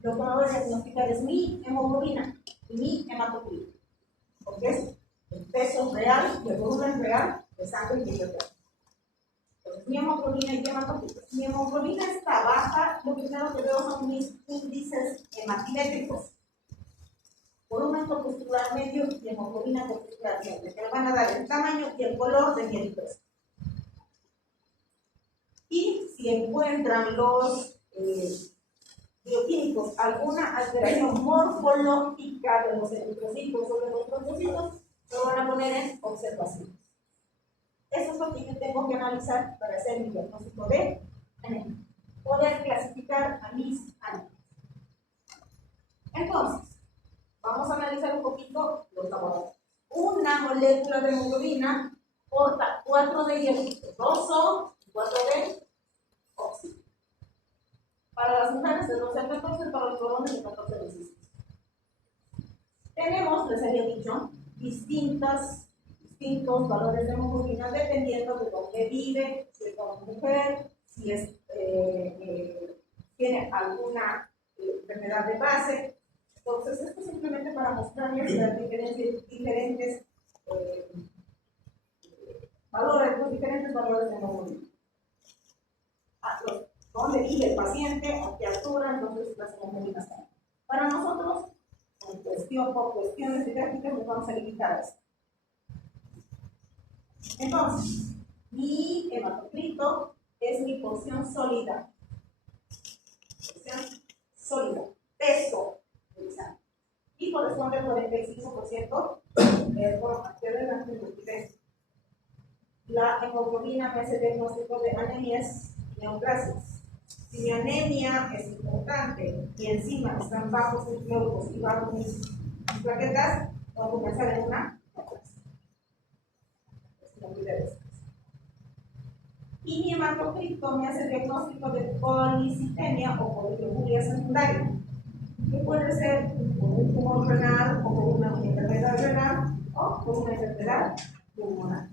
Lo que me voy a diagnosticar es mi hemoglobina y mi hematocrito, porque es el peso real y el volumen real de sangre que yo tengo. Entonces, mi hemoglobina y mi hematocrito. Si mi hemoglobina está baja, lo primero que veo son mis índices hematimétricos. Volumen corpuscular medio y hemoglobina corpuscular medio, que me van a dar el tamaño y el color de mi eritrocito. Y si encuentran los bioquímicos alguna alteración morfológica de los eritrocitos o de los trombocitos, lo van a poner en observación. Eso es lo que yo tengo que analizar para hacer mi diagnóstico de anemia. Poder clasificar a mis anémicas. Entonces, vamos a analizar un poquito los laboratorios. Una molécula de hemoglobina porta 4 de hierro, 2 son 4 de oxígeno. Para las mujeres de 12 a 14, para los varones de 14 a 16. Tenemos, les había dicho, distintos valores de hemoglobina dependiendo de dónde vive, si es una mujer, si es, tiene alguna enfermedad de base. Entonces, esto es simplemente para mostrarles las diferentes valores, los diferentes valores de hemoglobina. Dónde vive el paciente, a qué altura, entonces las hemoglobinas están. Para nosotros, por cuestiones didácticas, nos vamos a limitar a esto. Entonces, mi hematocrito es mi porción sólida. Porción sólida. Peso. Y corresponde al 45% la hemoglobina me hace diagnóstico de anemias y neoplasias. Si mi anemia es importante y encima están bajos mis glóbulos y bajos mis plaquetas, vamos a pensar en una neoplasia. Y mi hematocrito me hace diagnóstico de policitemia o poliuria secundaria, que puede ser por un tumor renal o por una enfermedad renal o por una enfermedad pulmonar.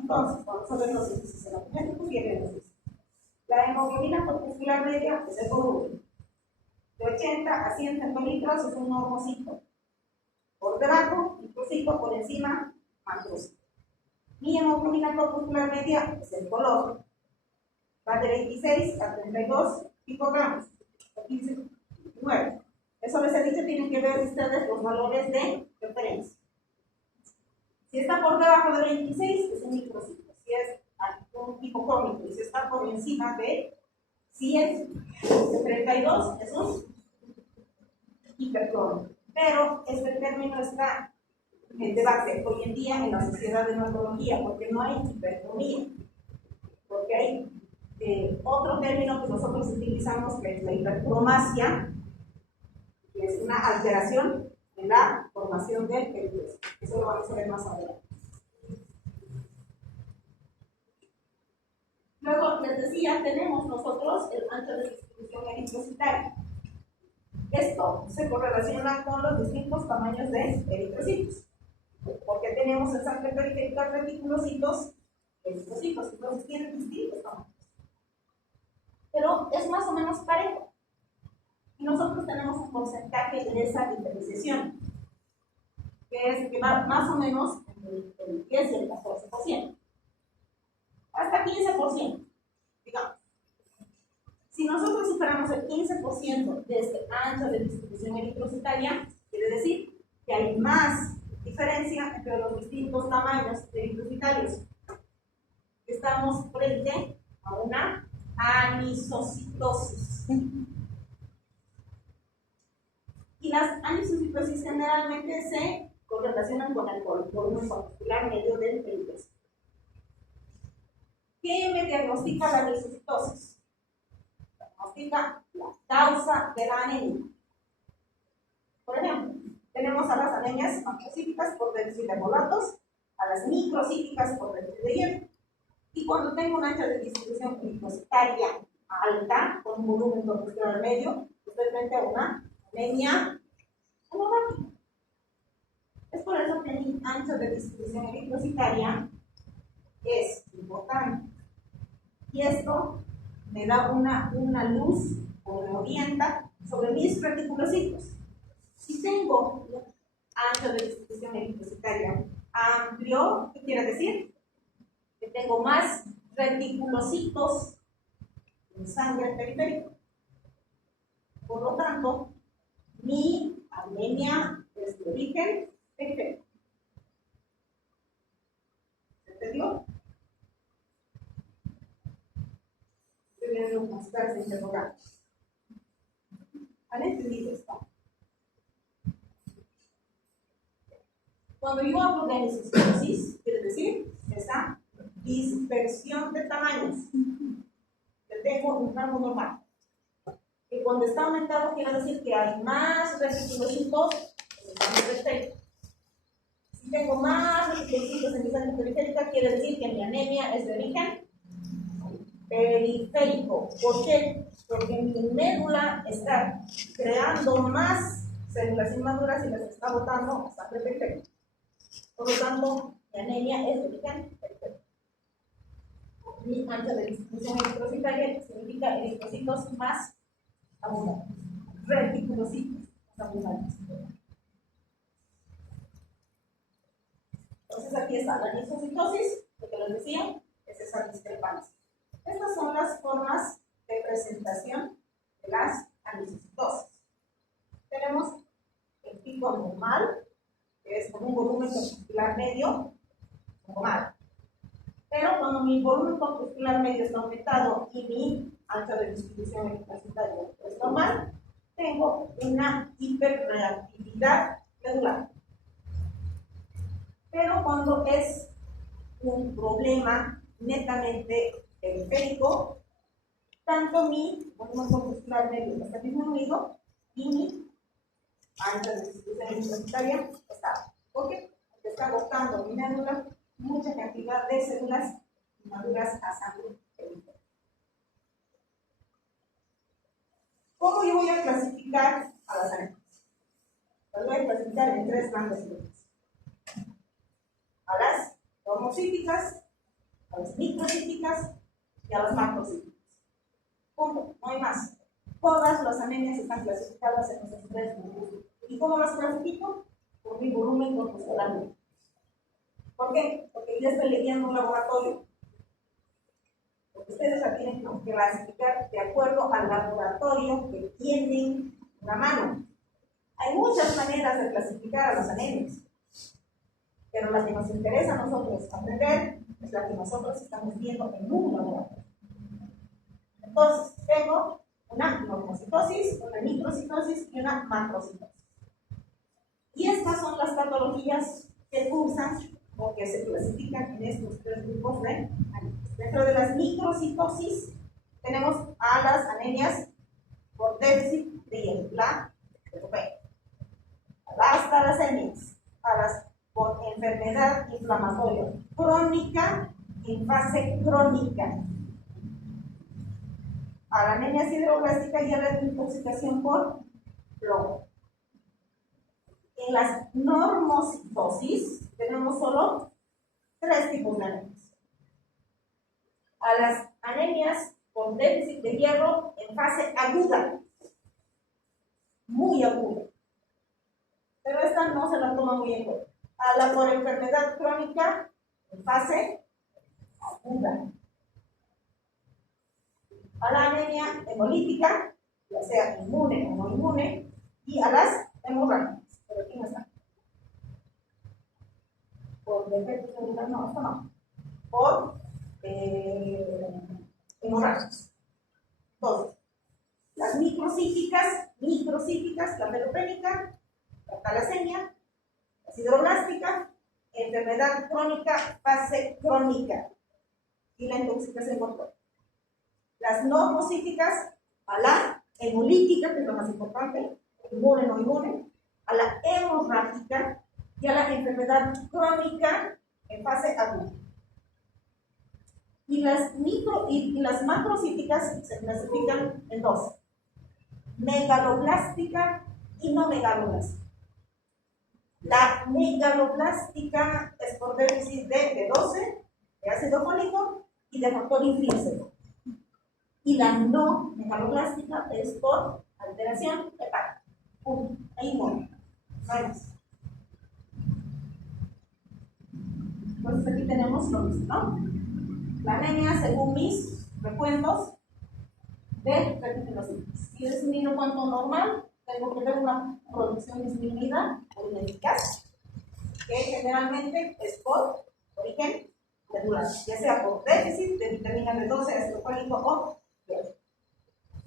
Entonces, vamos a ver los índices hemogénicos y hemoglobina. La hemoglobina corpuscular media es el volumen. De 80 a 100 centilitros es un normocito. Por debajo, microcito, por encima, macrocito. Mi hemoglobina corpuscular media es el color. Va de 26 a 32 picogramos. 15, 9. Eso les he dicho, tienen que ver ustedes los valores de referencia. Si está por debajo de 26, es un microcito. Si es un hipocrómico y si está por encima de 100, de 32, es un hipercrómico. Pero este término está en debate hoy en día en la sociedad de hematología, porque no hay hipercromía. Porque hay otro término que nosotros utilizamos, que es la hipercromasia, que es una alteración en la formación del eritrocito. Eso lo vamos a ver más adelante. Luego, les decía, tenemos nosotros el ancho de distribución eritrocitaria. Esto se correlaciona con los distintos tamaños de eritrocitos, porque tenemos en sangre periférica reticulocitos, eritrocitos, entonces tienen distintos tamaños. Pero es más o menos parejo. Y nosotros tenemos un porcentaje de esa diferenciación, que va más o menos entre el 10 y el 14%. Hasta 15%, digamos. Si nosotros superamos el 15% de este ancho de distribución eritrocitaria, quiere decir que hay más diferencia entre los distintos tamaños eritrocitarios. Estamos frente a una anisocitosis. Y las anisocitosis generalmente se correlacionan con el volumen corpuscular medio del eritrocito. ¿Qué me diagnostica la anisocitosis? Diagnostica la causa de la anemia. Por ejemplo, tenemos a las anemias macrocíticas por déficit de folatos, a las microcíticas por déficit de hierro. Y cuando tengo una ancha de distribución eritrocitaria alta, con un volumen corpuscular medio, estoy frente a una anemia hemorrágica. Es por eso que mi ancho de distribución eritrocitaria es importante. Y esto me da una luz o me orienta sobre mis reticulocitos. Si tengo un ancho de distribución eritrocitaria amplio, ¿qué quiere decir? Que tengo más reticulocitos en sangre periférica. Por lo tanto, mi anemia es de origen periférico. ¿Se entendió? Estoy viendo unas caras de interrogantes. ¿Han entendido esto? Cuando yo hablo de anisocitosis, quiere decir que está dispersión de tamaños. Yo tengo un rango normal. Y cuando está aumentado, quiere decir que hay más reticulocitos en el centro periférico. Si tengo más reticulocitos en mi centro periférico, quiere decir que mi anemia es de origen periférico. ¿Por qué? Porque mi médula está creando más células inmaduras y las está botando a sangre periférica. Por lo tanto, mi anemia es de origen periférico. Mi ancha de distribución eritrocitaria significa eritrocitos más abundantes, reticulocitos más abundantes. Entonces aquí está la linfocitosis, lo que les decía, es esa discrepancia. Estas son las formas de presentación de las anisocitosis. Tenemos el tipo normal, que es con un volumen corpuscular medio, normal. Pero cuando mi volumen corpuscular medio está aumentado y mi ancha de distribución eritrocitaria es normal, tengo una hiperreactividad medular. Pero cuando es un problema netamente periférico, tanto mi volumen corpuscular medio está disminuido y mi ancha de distribución eritrocitaria está. ¿Por qué? Porque está agotando mi médula mucha cantidad de células inmaduras a sangre periférica. ¿Cómo yo voy a clasificar a las anemias? Las voy a clasificar en tres grandes grupos. A las normocíticas, a las microcíticas y a las macrocíticas. Punto, no hay más. Todas las anemias están clasificadas en esos tres grupos. ¿Y cómo las clasifico? Por mi volumen corpuscular medio. ¿Por qué? Porque yo estoy leyendo un laboratorio. Porque ustedes la tienen que clasificar de acuerdo al laboratorio que tienen en la mano. Hay muchas maneras de clasificar a las anemias, pero la que nos interesa a nosotros aprender es la que nosotros estamos viendo en un laboratorio. Entonces, tengo una normocitosis, una microcitosis y una macrocitosis. Y estas son las patologías que cursan o que se clasifican en estos tres grupos de anemias. Dentro de las microcitosis tenemos a las anemias por déficit de hierro, la leucopenia, a las talasemias, a las por enfermedad inflamatoria crónica en fase crónica, a la anemia sideroblástica y a la intoxicación por plomo. En las normocitosis tenemos solo tres tipos de anemias. A las anemias con déficit de hierro en fase aguda, muy aguda, pero esta no se la toma muy en cuenta. A la por enfermedad crónica en fase aguda. A la anemia hemolítica, ya sea inmune o no inmune, y a las hemorrágicas, pero aquí no está. Por defecto celular, no, esto no. Por hemorrágicas. Entonces, las microcíticas, la ferropénica, la talasemia, la sideroblástica, enfermedad crónica, fase crónica y la intoxicación por plomo. Las normocíticas, a la hemolítica, que es lo más importante, inmune o no inmune, a la hemorrágica y a la enfermedad crónica en fase aguda. Y las macrocíticas se clasifican en dos: megaloblástica y no megaloblástica. La megaloblástica es por déficit de B12, de ácido fólico y de factor intrínseco. Y la no megaloblástica es por alteración hepática. Inmune. No hay más. Entonces aquí tenemos lo mismo, ¿no? La anemia, según mis recuentos de reticulocitos. Si es un niño cuanto normal, tengo que ver una producción disminuida o ineficaz, que generalmente es por origen medular, ya sea por déficit de vitamina B12, ácido fólico o hierro.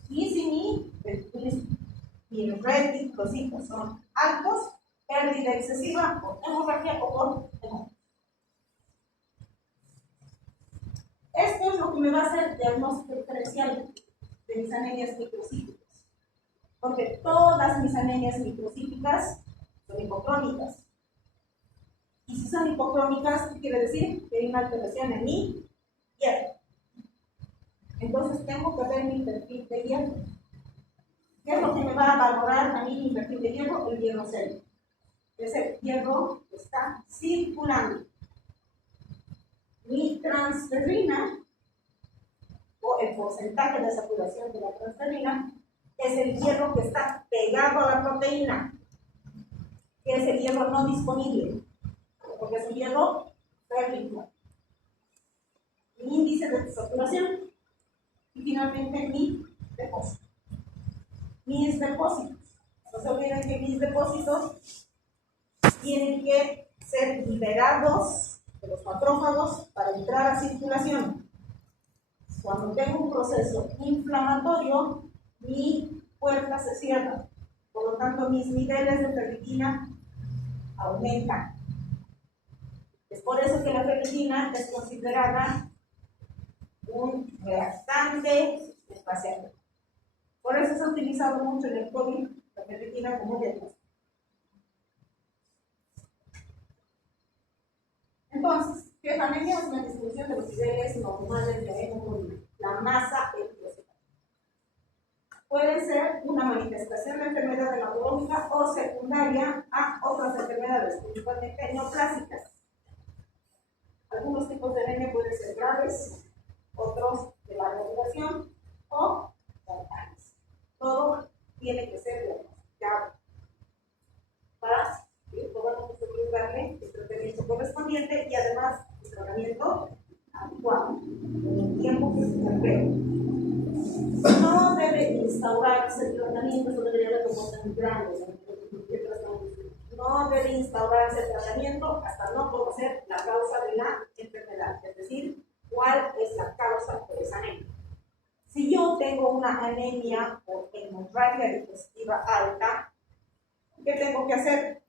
Y si mis reticulocitos son altos, pérdida excesiva por hemorragia o por hemorragia. me va a hacer diagnóstico diferencial de mis anemias microcíticas. Porque todas mis anemias microcíticas son hipocrónicas. Y si son hipocrónicas, ¿qué quiere decir? Que hay una alteración en mi hierro. Entonces tengo que ver mi perfil de hierro. ¿Qué es lo que me va a valorar a mí mi perfil de hierro? El hierro cero. Ese hierro está circulando. Mi transferrina, o el porcentaje de saturación de la transferrina, es el hierro que está pegado a la proteína, que es el hierro no disponible, porque es un hierro férrico. Mi índice de saturación y finalmente mi depósito. Mis depósitos. No se olviden que mis depósitos tienen que ser liberados de los macrófagos para entrar a circulación. Cuando tengo un proceso inflamatorio, mi puerta se cierra. Por lo tanto, mis niveles de ferritina aumentan. Es por eso que la ferritina es considerada un reactante espacial. Por eso se ha utilizado mucho en el COVID la ferritina como diagnóstico. Entonces, ¿qué es anemia? Es una distribución de los niveles normales de hemoglobina, la masa eritrocitaria. Puede ser una manifestación de enfermedad hematológica o secundaria a otras enfermedades, principalmente neoplásicas. Algunos tipos de anemia pueden ser graves, otros de larga duración o mortales. Todo tiene que ser diagnosticado para que podamos nosotros darle el tratamiento correspondiente y además el tratamiento adecuado en el tiempo que se requiere. No debe instaurarse el tratamiento, eso debería de proporcionar muy grandes. No debe instaurarse el tratamiento hasta no conocer la causa de la enfermedad, es decir, cuál es la causa de esa anemia. Si yo tengo una anemia por hemorragia eritropositiva alta, ¿qué tengo que hacer?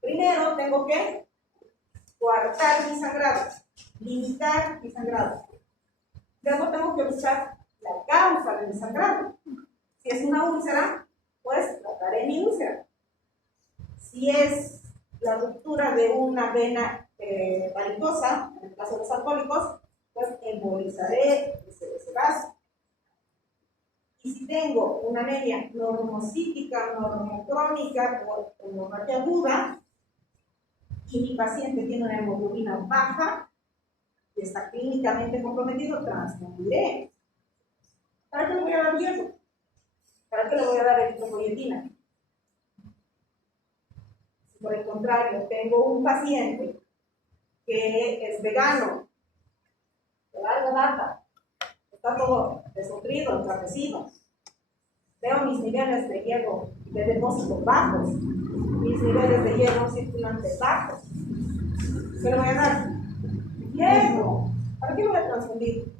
Primero tengo que coartar mi sangrado, limitar mi sangrado. Luego tengo que buscar la causa de mi sangrado. Si es una úlcera, pues trataré mi úlcera. Si es la ruptura de una vena variciosa, en el caso de los alcohólicos, pues embolizaré ese vaso. Y si tengo una anemia normocítica, normocrónica o hemorragia aguda, y mi paciente tiene una hemoglobina baja y está clínicamente comprometido, transfundiré. ¿Para qué le voy a dar hierro? ¿Para qué le voy a dar eritropoyetina? Si por el contrario tengo un paciente que es vegano, de larga data, está todo desnutrido, enflaquecido, veo mis niveles de hierro de depósito bajos, mis niveles de hierro circulante bajos, ¿qué le voy a dar? Hierro. ¿Para qué lo voy a transfundir?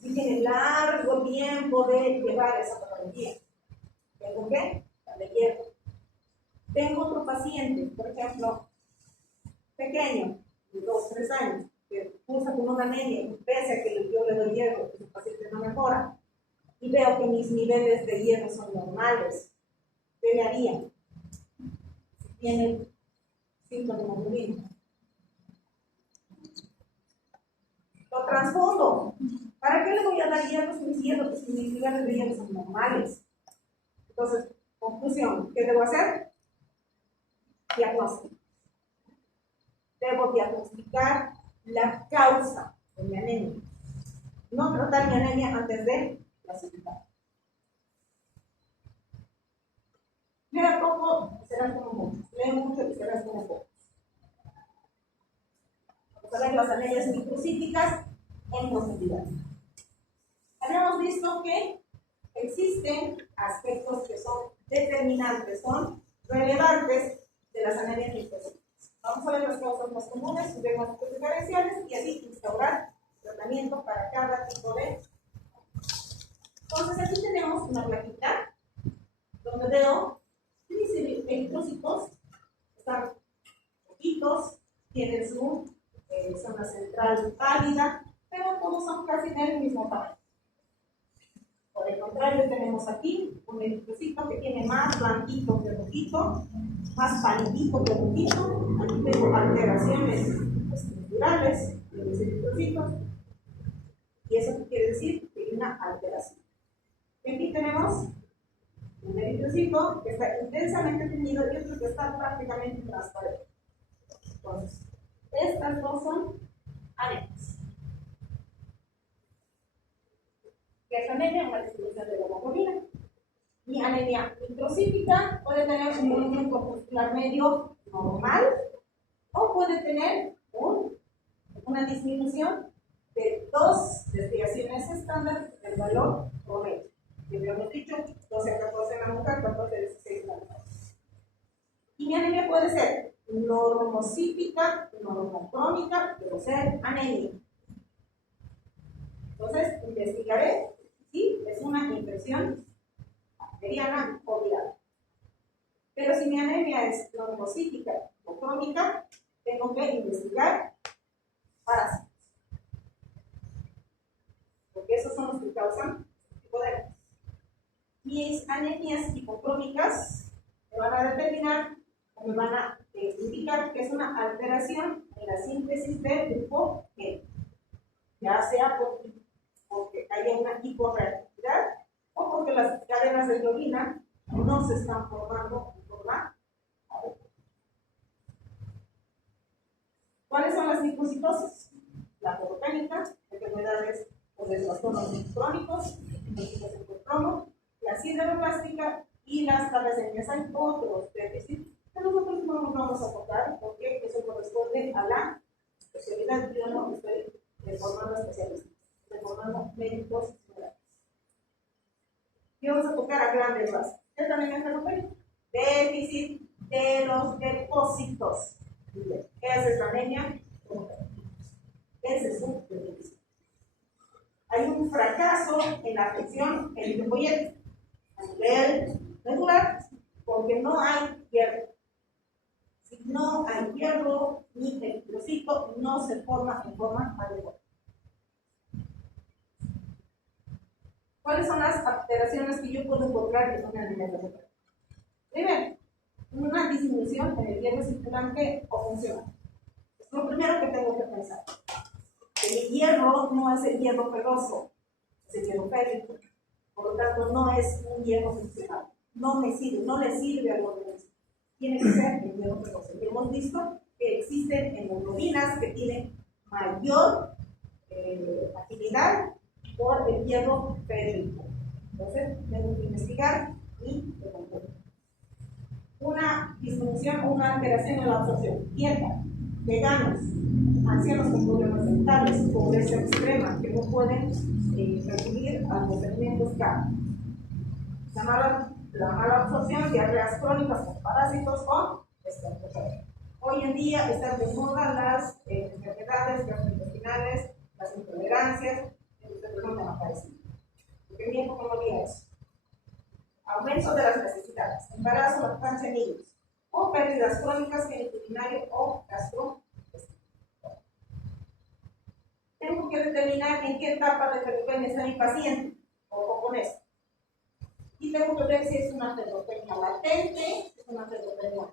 Si tiene largo tiempo de llevar esa patología. ¿Tengo qué? Darle hierro. Tengo otro paciente, por ejemplo, pequeño, de 2 o 3 años, que cursa con una anemia, pese a que yo le doy hierro, que su paciente no mejora, y veo que mis niveles de hierro son normales. ¿Qué le haría? Si tiene síntomas de hemoglobina. Lo transfundo. ¿Para qué le voy a dar hierro si mis niveles de hierro son normales? Entonces, conclusión, ¿qué debo hacer? Diagnóstico. Debo diagnosticar la causa de mi anemia. No tratar mi anemia antes de clasificar. Lea poco, serás como muchos. Lee mucho y serás como pocos. Vamos a ver las anemias microcíticas en profundidad. Habíamos visto que existen aspectos que son determinantes, son relevantes de las anemias microcíticas. Vamos a ver las causas más comunes, diagnósticos diferenciales y así instaurar tratamiento para cada tipo de. Entonces aquí tenemos una plaquita donde veo mis eritrocitos, están poquitos, tienen su zona central pálida, pero todos son casi del mismo tamaño. Por el contrario, tenemos aquí un eritrocito que tiene más blanquito que rojito, más palidito que rojito. Aquí tengo alteraciones estructurales de los eritrocitos. ¿Y eso qué quiere decir? Que hay una alteración. Y aquí tenemos un eritrocito que está intensamente teñido y otro que está prácticamente transparente. Entonces, estas dos son anemias. ¿Qué es anemia? Una distribución de la hemoglobina. Mi anemia microcítica puede tener un volumen corpuscular medio normal o puede tener una disminución de 2 desviaciones estándar del valor promedio. Ya habíamos dicho 12 a 14 en la mujer, 14 a 16 en la mujer. Y mi anemia puede ser normocítica, normocrónica, pero ser anemia. Entonces, investigaré si es una infección bacteriana o viral. Pero si mi anemia es normocítica o crónica, tengo que investigar parásitos. Porque esos son los que causan hipodermia. Mis anemias hipocrómicas me van a determinar o me van a indicar que es una alteración en la síntesis del grupo G, ya sea porque haya una hiporreactividad o porque las cadenas de globina no se están formando en forma adecuada. ¿Cuáles son las lipocitosis? La protopénica, enfermedades o de trastornos crónicos, el cromo, la sideroplástica y las talasemias. Hay otros déficits que nosotros no nos vamos a tocar porque eso corresponde a la especialidad. Yo no estoy formando especialistas, estoy formando médicos generales. Y vamos a tocar a grandes rasgos. ¿Qué también es anemia? Déficit de los depósitos. Esa es la anemia. Ese es un déficit. Hay un fracaso en la afección eritropoyética a nivel medular porque no hay hierro. Si no hay hierro, mi eritrocito no se forma en forma adecuada. ¿Cuáles son las alteraciones que yo puedo encontrar en una anemia medular? Primero, una disminución en el hierro circulante o funcional. Es lo primero que tengo que pensar. El hierro no es el hierro ferroso, es el hierro férrico. Por lo tanto, no es un hierro funcional. No me sirve, no le sirve al organismo. Tiene que ser el hierro ferroso. Y hemos visto que existen hemoglobinas que tienen mayor actividad por el hierro férrico. Entonces, tengo que investigar y encontrar una disminución o una alteración en la absorción. Dieta, veganos, ancianos con problemas dentales, pobreza extrema, que no pueden recurrir a los alimentos carne. La mala absorción, diarreas crónicas con parásitos o estreptococcus. Hoy en día están de moda las enfermedades gastrointestinales, las intolerancias, entonces no me aparecen. Porque mi época no había eso. Aumento de las necesidades, embarazo, lactancia en niños, o pérdidas crónicas genitourinarias o gastrointestinales. Tengo que determinar en qué etapa de ferropenia está mi paciente, o con eso. Y tengo que ver si es una ferropenia latente, es una ferropenia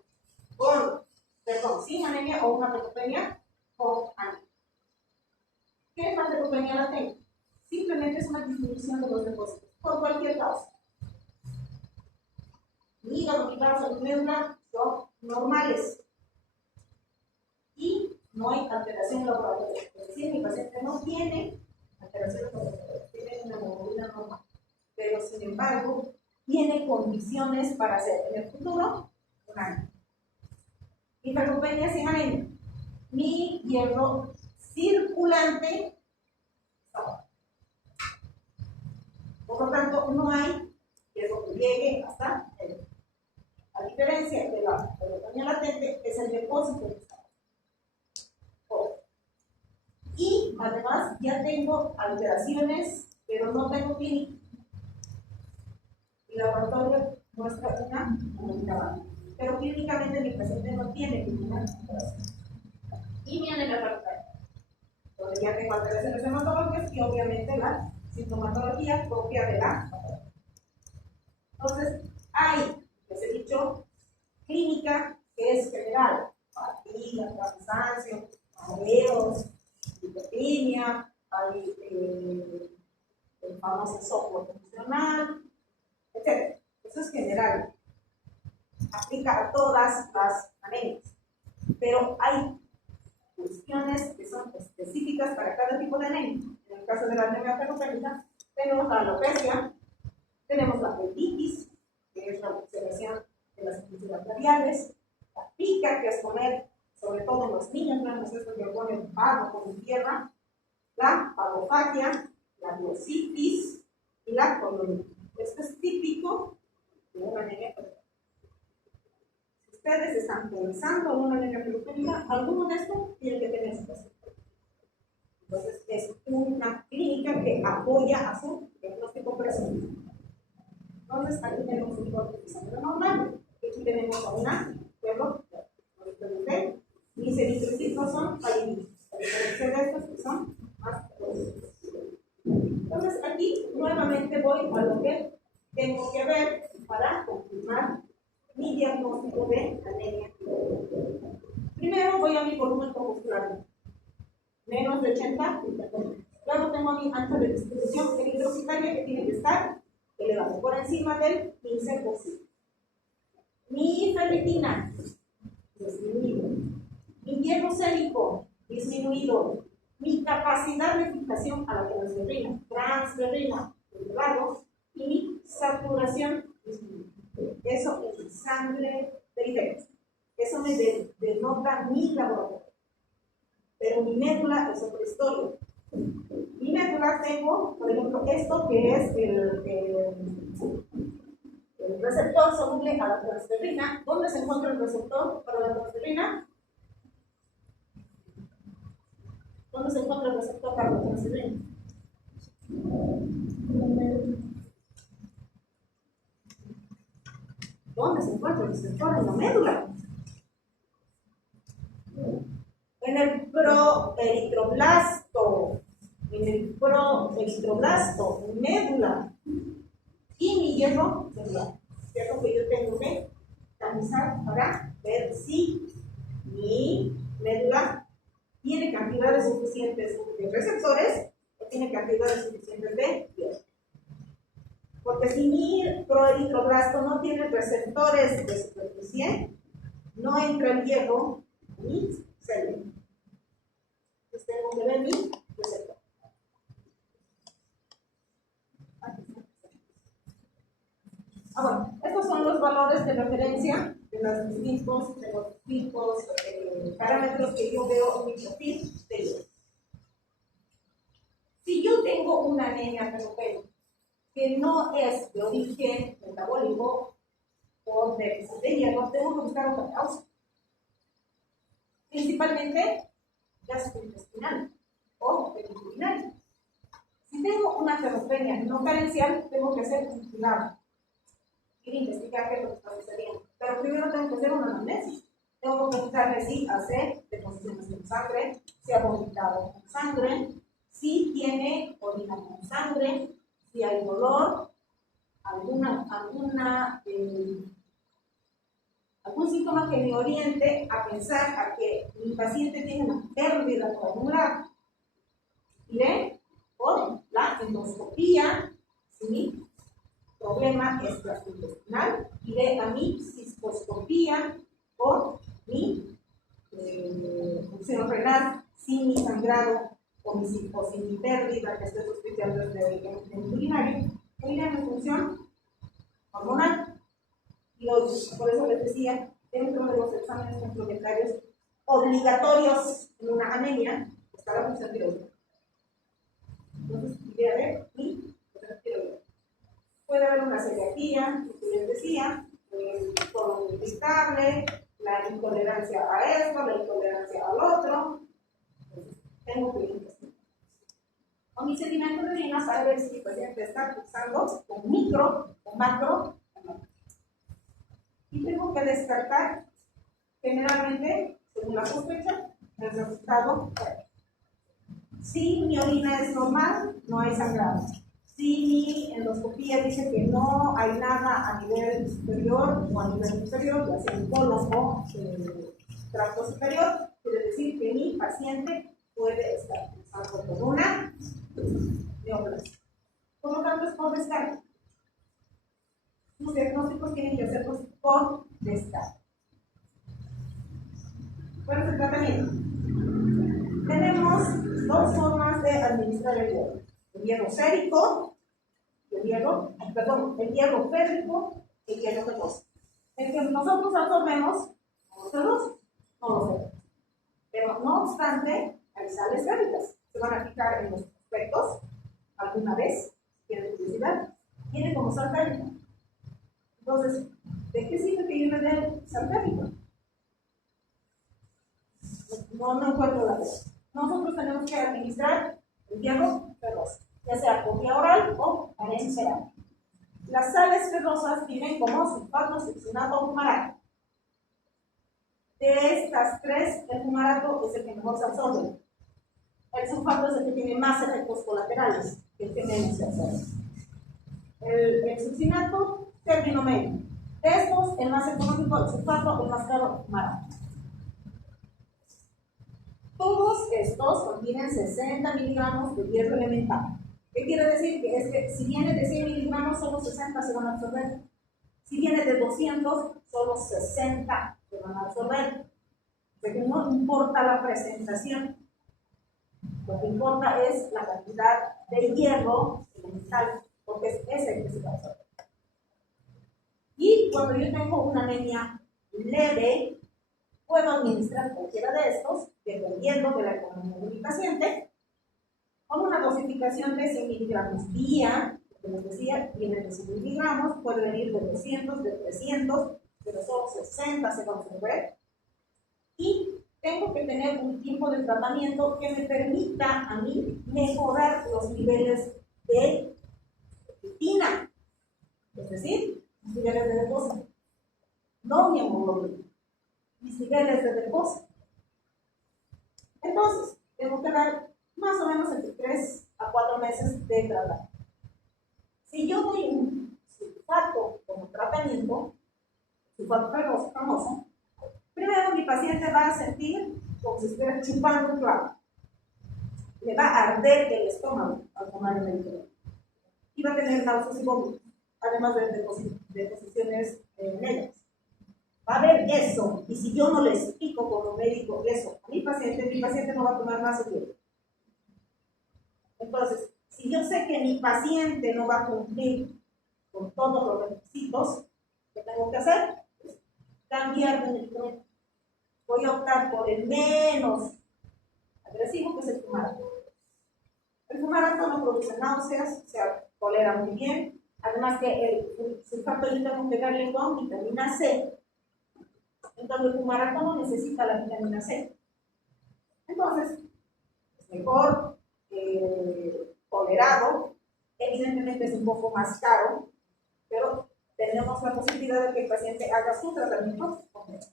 sin anemia o una ferropenia con anemia. ¿Qué es la ferropenia latente? Simplemente es una disminución de los depósitos, por cualquier causa. Mi hígado, mi causa, mi médula son normales. Y no hay alteración laboratoria. Es decir, mi paciente no tiene alteración laboratoria, tiene una hemoglobina normal. Pero, sin embargo, tiene condiciones para hacer en el futuro un anemia. Mi ferropenia sin anemia. Mi hierro circulante está bajo. Por lo tanto, no hay hierro que llegue hasta el hierro. A diferencia de la ferropenia latente, es el depósito que está bajo. Y además ya tengo alteraciones, pero no tengo clínica. El laboratorio muestra una comunicada, pero clínicamente mi paciente no tiene ninguna alteración. Y mi anemia ferropénica. ya tengo alteraciones hematológicas y obviamente la sintomatología propia de la patología. Entonces, hay, les he dicho, clínica que es general, fatiga, cansancio, mareos, hipotimia, hay el famoso soplo funcional, etc. Eso es general, aplica a todas las anemias, pero hay cuestiones que son específicas para cada tipo de anemia. En el caso de la anemia ferropénica, tenemos la alopecia, tenemos la pelitis, que es la observación de las fisuras labiales, la pica, que es comer, sobre todo en los niños, no es esto que ponen barro con tierra, la palofagia, la glossitis y la colonitis. Esto es típico de una anemia ferropénica. Si ustedes están pensando en una anemia ferropénica, alguno de estos tiene que tener situación. Entonces, es una clínica que apoya a su diagnóstico preciso. Entonces, aquí tenemos un corte de sangre normal, y aquí tenemos a una pueblo, mis eritrocitos son alivios, a diferencia de estos que son más poderosos. Entonces, aquí nuevamente voy a lo que tengo que ver para confirmar mi diagnóstico de anemia. Primero voy a mi volumen corpuscular, menos de 80. Luego tengo mi ancho de distribución eritrocitaria que tiene que estar elevado por encima del 15%. Mi ferritina disminuido, mi hierro célico disminuido, mi capacidad de fijación a la transferrina, y mi saturación disminuida. Eso es sangre periférica. Eso me denota mi laboratorio. Pero mi médula es otra historia. Mi médula tengo, por ejemplo, esto que es el receptor soluble a la transferrina. ¿Dónde se encuentra el receptor para la transferrina? ¿Dónde se encuentra el receptor para la transferrina? ¿Dónde se encuentra el receptor? En la médula. En el proeritroblasto. En el proeritroblasto, médula. Y mi hierro celular. Que es lo que yo tengo que analizar para ver si mi médula tiene cantidades suficientes de receptores o tiene cantidades suficientes de hierro. Porque si mi proeritroblasto no tiene receptores de superficie, no entra el hierro en mi célula. Entonces tengo que ver mi receptor. Bueno, estos son los valores de referencia de los distintos parámetros que yo veo en mi perfil de hierro. Si yo tengo una anemia ferropénica que no es de origen metabólico o déficit de hierro, tengo que buscar otra causa. Principalmente gastrointestinal o urinaria. Si tengo una ferropenia no carencial, tengo que hacer un cuidado y investigar qué es lo que está sucediendo. Pero primero tengo que hacer una anamnesis. Tengo que preguntarme si hace deposiciones en sangre, si ha vomitado con sangre, si tiene orina con sangre, si hay dolor, algún síntoma que me oriente a pensar a que mi paciente tiene una pérdida coagular. Iré por la endoscopía, si mi problema es gastrointestinal, iré a mi cistoscopía por mi función renal, si mi sangrado o si mi pérdida que estoy sospechando es de urinario, iré a mi función hormonal. Y por eso les decía, dentro de los exámenes complementarios obligatorios en una anemia está la función tiroidea. Entonces, iré a ver mi función tiroidea. Puede haber una celiaquía, como les decía, colon irritable, la intolerancia a esto, la intolerancia al otro. Entonces, tengo que investigar. Con mi sedimento de orina para ver si mi paciente está usando con micro o macro. Y tengo que descartar, generalmente, según la sospecha, el resultado. Si mi orina es normal, no hay sangrado. Si mi endoscopía dice que no hay nada a nivel superior o a nivel inferior, ya sea en colon o tracto superior, quiere decir que mi paciente puede estar pasando por una neoplasia. Por lo tanto, es por descarga. Los diagnósticos tienen que hacerlos por descarga. ¿Cuál es el tratamiento? Tenemos dos formas de administrar el hierro sérico, el hierro férrico y el hierro venoso. El que nosotros absorbemos, nosotros no lo vemos. Pero no obstante, hay sales férricas. Se van a fijar en los prospectos alguna vez, si tienen curiosidad. Tiene como sal férrica. Entonces, ¿de qué sirve que yo le dé sal férrica? No encuentro la cosa. Nosotros tenemos que administrar el hierro ferroso, ya sea por vía oral o parenteral. Las sales ferrosas tienen como sulfato, succinato o fumarato. De estas tres, el fumarato es el que mejor se absorbe. El sulfato es el que tiene más efectos colaterales, que el que menos se absorbe. El succinato, término medio. De estos, el más económico, el sulfato, el más caro, el fumarato. Todos estos contienen 60 miligramos de hierro elemental. ¿Qué quiere decir? Que es que si viene de 100 miligramos, solo 60 se van a absorber. Si viene de 200, solo 60 se van a absorber. Porque no importa la presentación. Lo que importa es la cantidad de hierro elemental, porque es ese que se va a absorber. Y cuando yo tengo una anemia leve, puedo administrar cualquiera de estos, dependiendo de la economía de mi paciente, con una dosificación de 100 miligramos día, como les decía, viene de 100 miligramos, puede venir de 200, de 300, pero solo 60 se van a absorber. Y tengo que tener un tiempo de tratamiento que me permita a mí mejorar los niveles de ferritina, es decir, los niveles de depósito, no mi hemoglobina, mis niveles de depósito. Entonces, tengo que dar más o menos entre 3 a 4 meses de tratamiento. Si yo doy un sulfato como tratamiento, sulfato ferroso famoso, primero mi paciente va a sentir como si estuviera chupando un clavo. Le va a arder el estómago al tomar el medicamento. Y va a tener náuseas y vómitos, además de posiciones negras. Va a haber eso, y si yo no le explico como médico eso a mi paciente no va a tomar más el tiempo. Entonces, si yo sé que mi paciente no va a cumplir con todos los requisitos, ¿qué tengo que hacer? Pues, cambiar de medicamento. Voy a optar por el menos agresivo, que es el fumarato. El fumarato no produce náuseas, se tolera muy bien. Además que el sulfato yo tengo que darle con vitamina C. Entonces el fumarato no necesita la vitamina C. Entonces, es mejor tolerado. Evidentemente es un poco más caro, pero tenemos la posibilidad de que el paciente haga su tratamiento completo.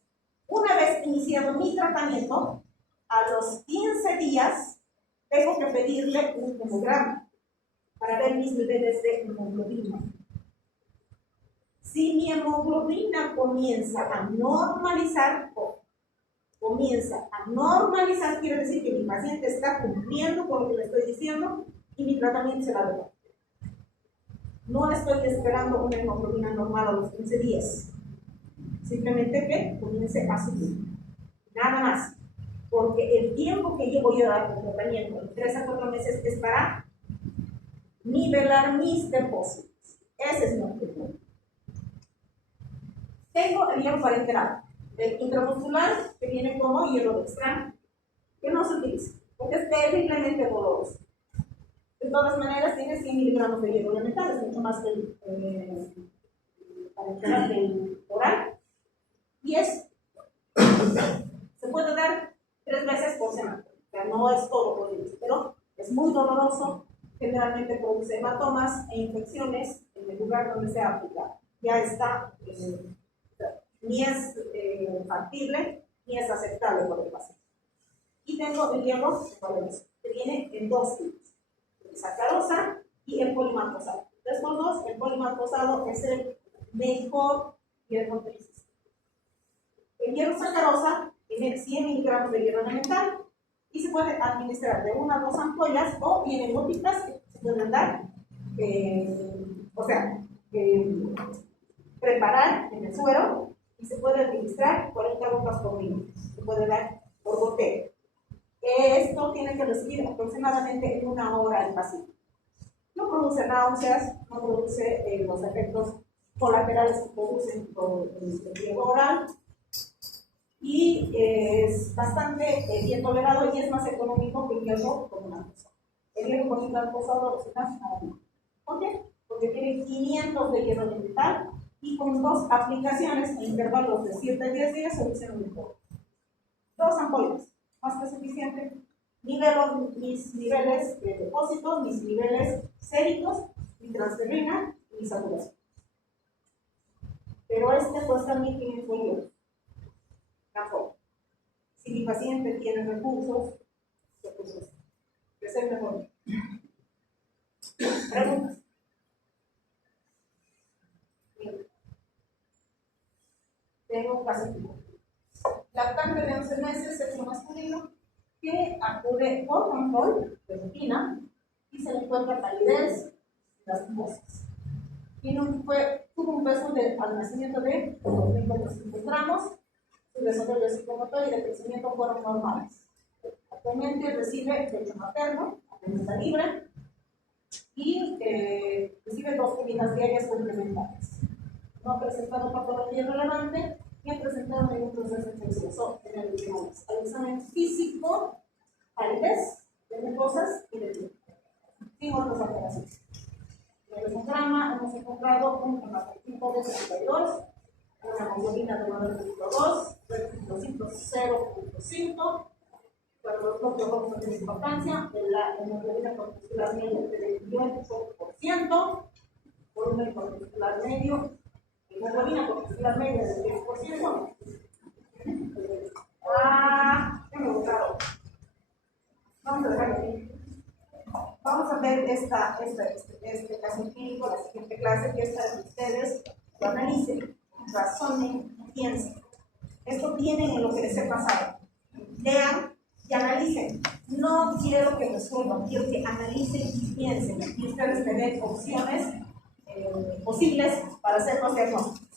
Una vez iniciado mi tratamiento, a los 15 días tengo que pedirle un hemograma para ver mis niveles de hemoglobina. Si mi hemoglobina comienza a normalizar, quiere decir que mi paciente está cumpliendo con lo que le estoy diciendo y mi tratamiento se va a dar. No estoy esperando una hemoglobina normal a los 15 días. Simplemente que comience a subir. Nada más. Porque el tiempo que yo voy a dar de tratamiento, de 3 a 4 meses, es para nivelar mis depósitos. Ese es mi objetivo. Tengo el hierro parenteral, el intramuscular, que viene como hierro dextrano, que no se utiliza, porque es terriblemente doloroso. De todas maneras, tiene 100 miligramos de hierro elemental, es mucho más que el parenteral del oral. Y se puede dar 3 veces por semana. O sea, no es todo por día, pero es muy doloroso. Generalmente produce hematomas e infecciones en el lugar donde se aplica. Ya está, ni es factible, ni es aceptable por el paciente. Y tengo el hierro viene en dos tipos: el sacarosa y el polimarposado. De estos dos, el polimarposado es el mejor hierro que existe. El hierro sacarosa tiene 100 miligramos de hierro elemental y se puede administrar de 1 a 2 ampollas o vienen gotitas que se pueden dar, preparar en el suero y se puede administrar 40 gotas por minuto. Se puede dar por goteo. Esto tiene que recibir aproximadamente en 1 hora el paciente. No produce náuseas, no produce los efectos colaterales que producen por el riego oral y es bastante bien tolerado y es más económico que el hierro polimarposado. El hierro polimarposado es más barato. ¿Por qué? Porque tiene 500 de hierro elemental y con 2 aplicaciones en intervalos de 7 a 10 días solucionan el problema. 2 ampollas, más que suficiente. Nivelo mis niveles de depósito, mis niveles séricos, mi transferrina y mi saturación. Pero este cuesta 1.500 euros. Tampoco. Si mi paciente tiene recursos, es el mejor. ¿Preguntas? Tengo caso tipo. Lactante de 11 meses, sexo masculino, que acude por control de rutina y se le encuentra palidez en las mucosas. Tuvo un peso al nacimiento de 2.400 gramos, su desarrollo psicomotor y de crecimiento fueron normales. Actualmente recibe pecho materno, alimenta libre y recibe 2 comidas diarias complementarias. No ha presentado patología relevante y ha presentado ningún proceso infeccioso en el último mes. El examen físico, palidez de mucosas y de piel, sin otras alteraciones. En el hemograma hemos encontrado un hematocrito de 32, una hemoglobina de 9.2, reticulocito 0.5, pero los bloques rojos de importancia, la hemoglobina corpuscular media de 28%, volumen corpuscular medio, hemoglobina corpuscular media del 10%. Ya me gustaron. Vamos a dejarlo aquí. Vamos a ver este caso clínico, la siguiente clase, que es para que ustedes lo analicen, razonen y piensen. Esto viene en lo que les he pasado. Lean y analicen. No quiero que resuelvan, quiero que analicen y piensen. Y ustedes me den opciones posibles para hacer los diagnósticos.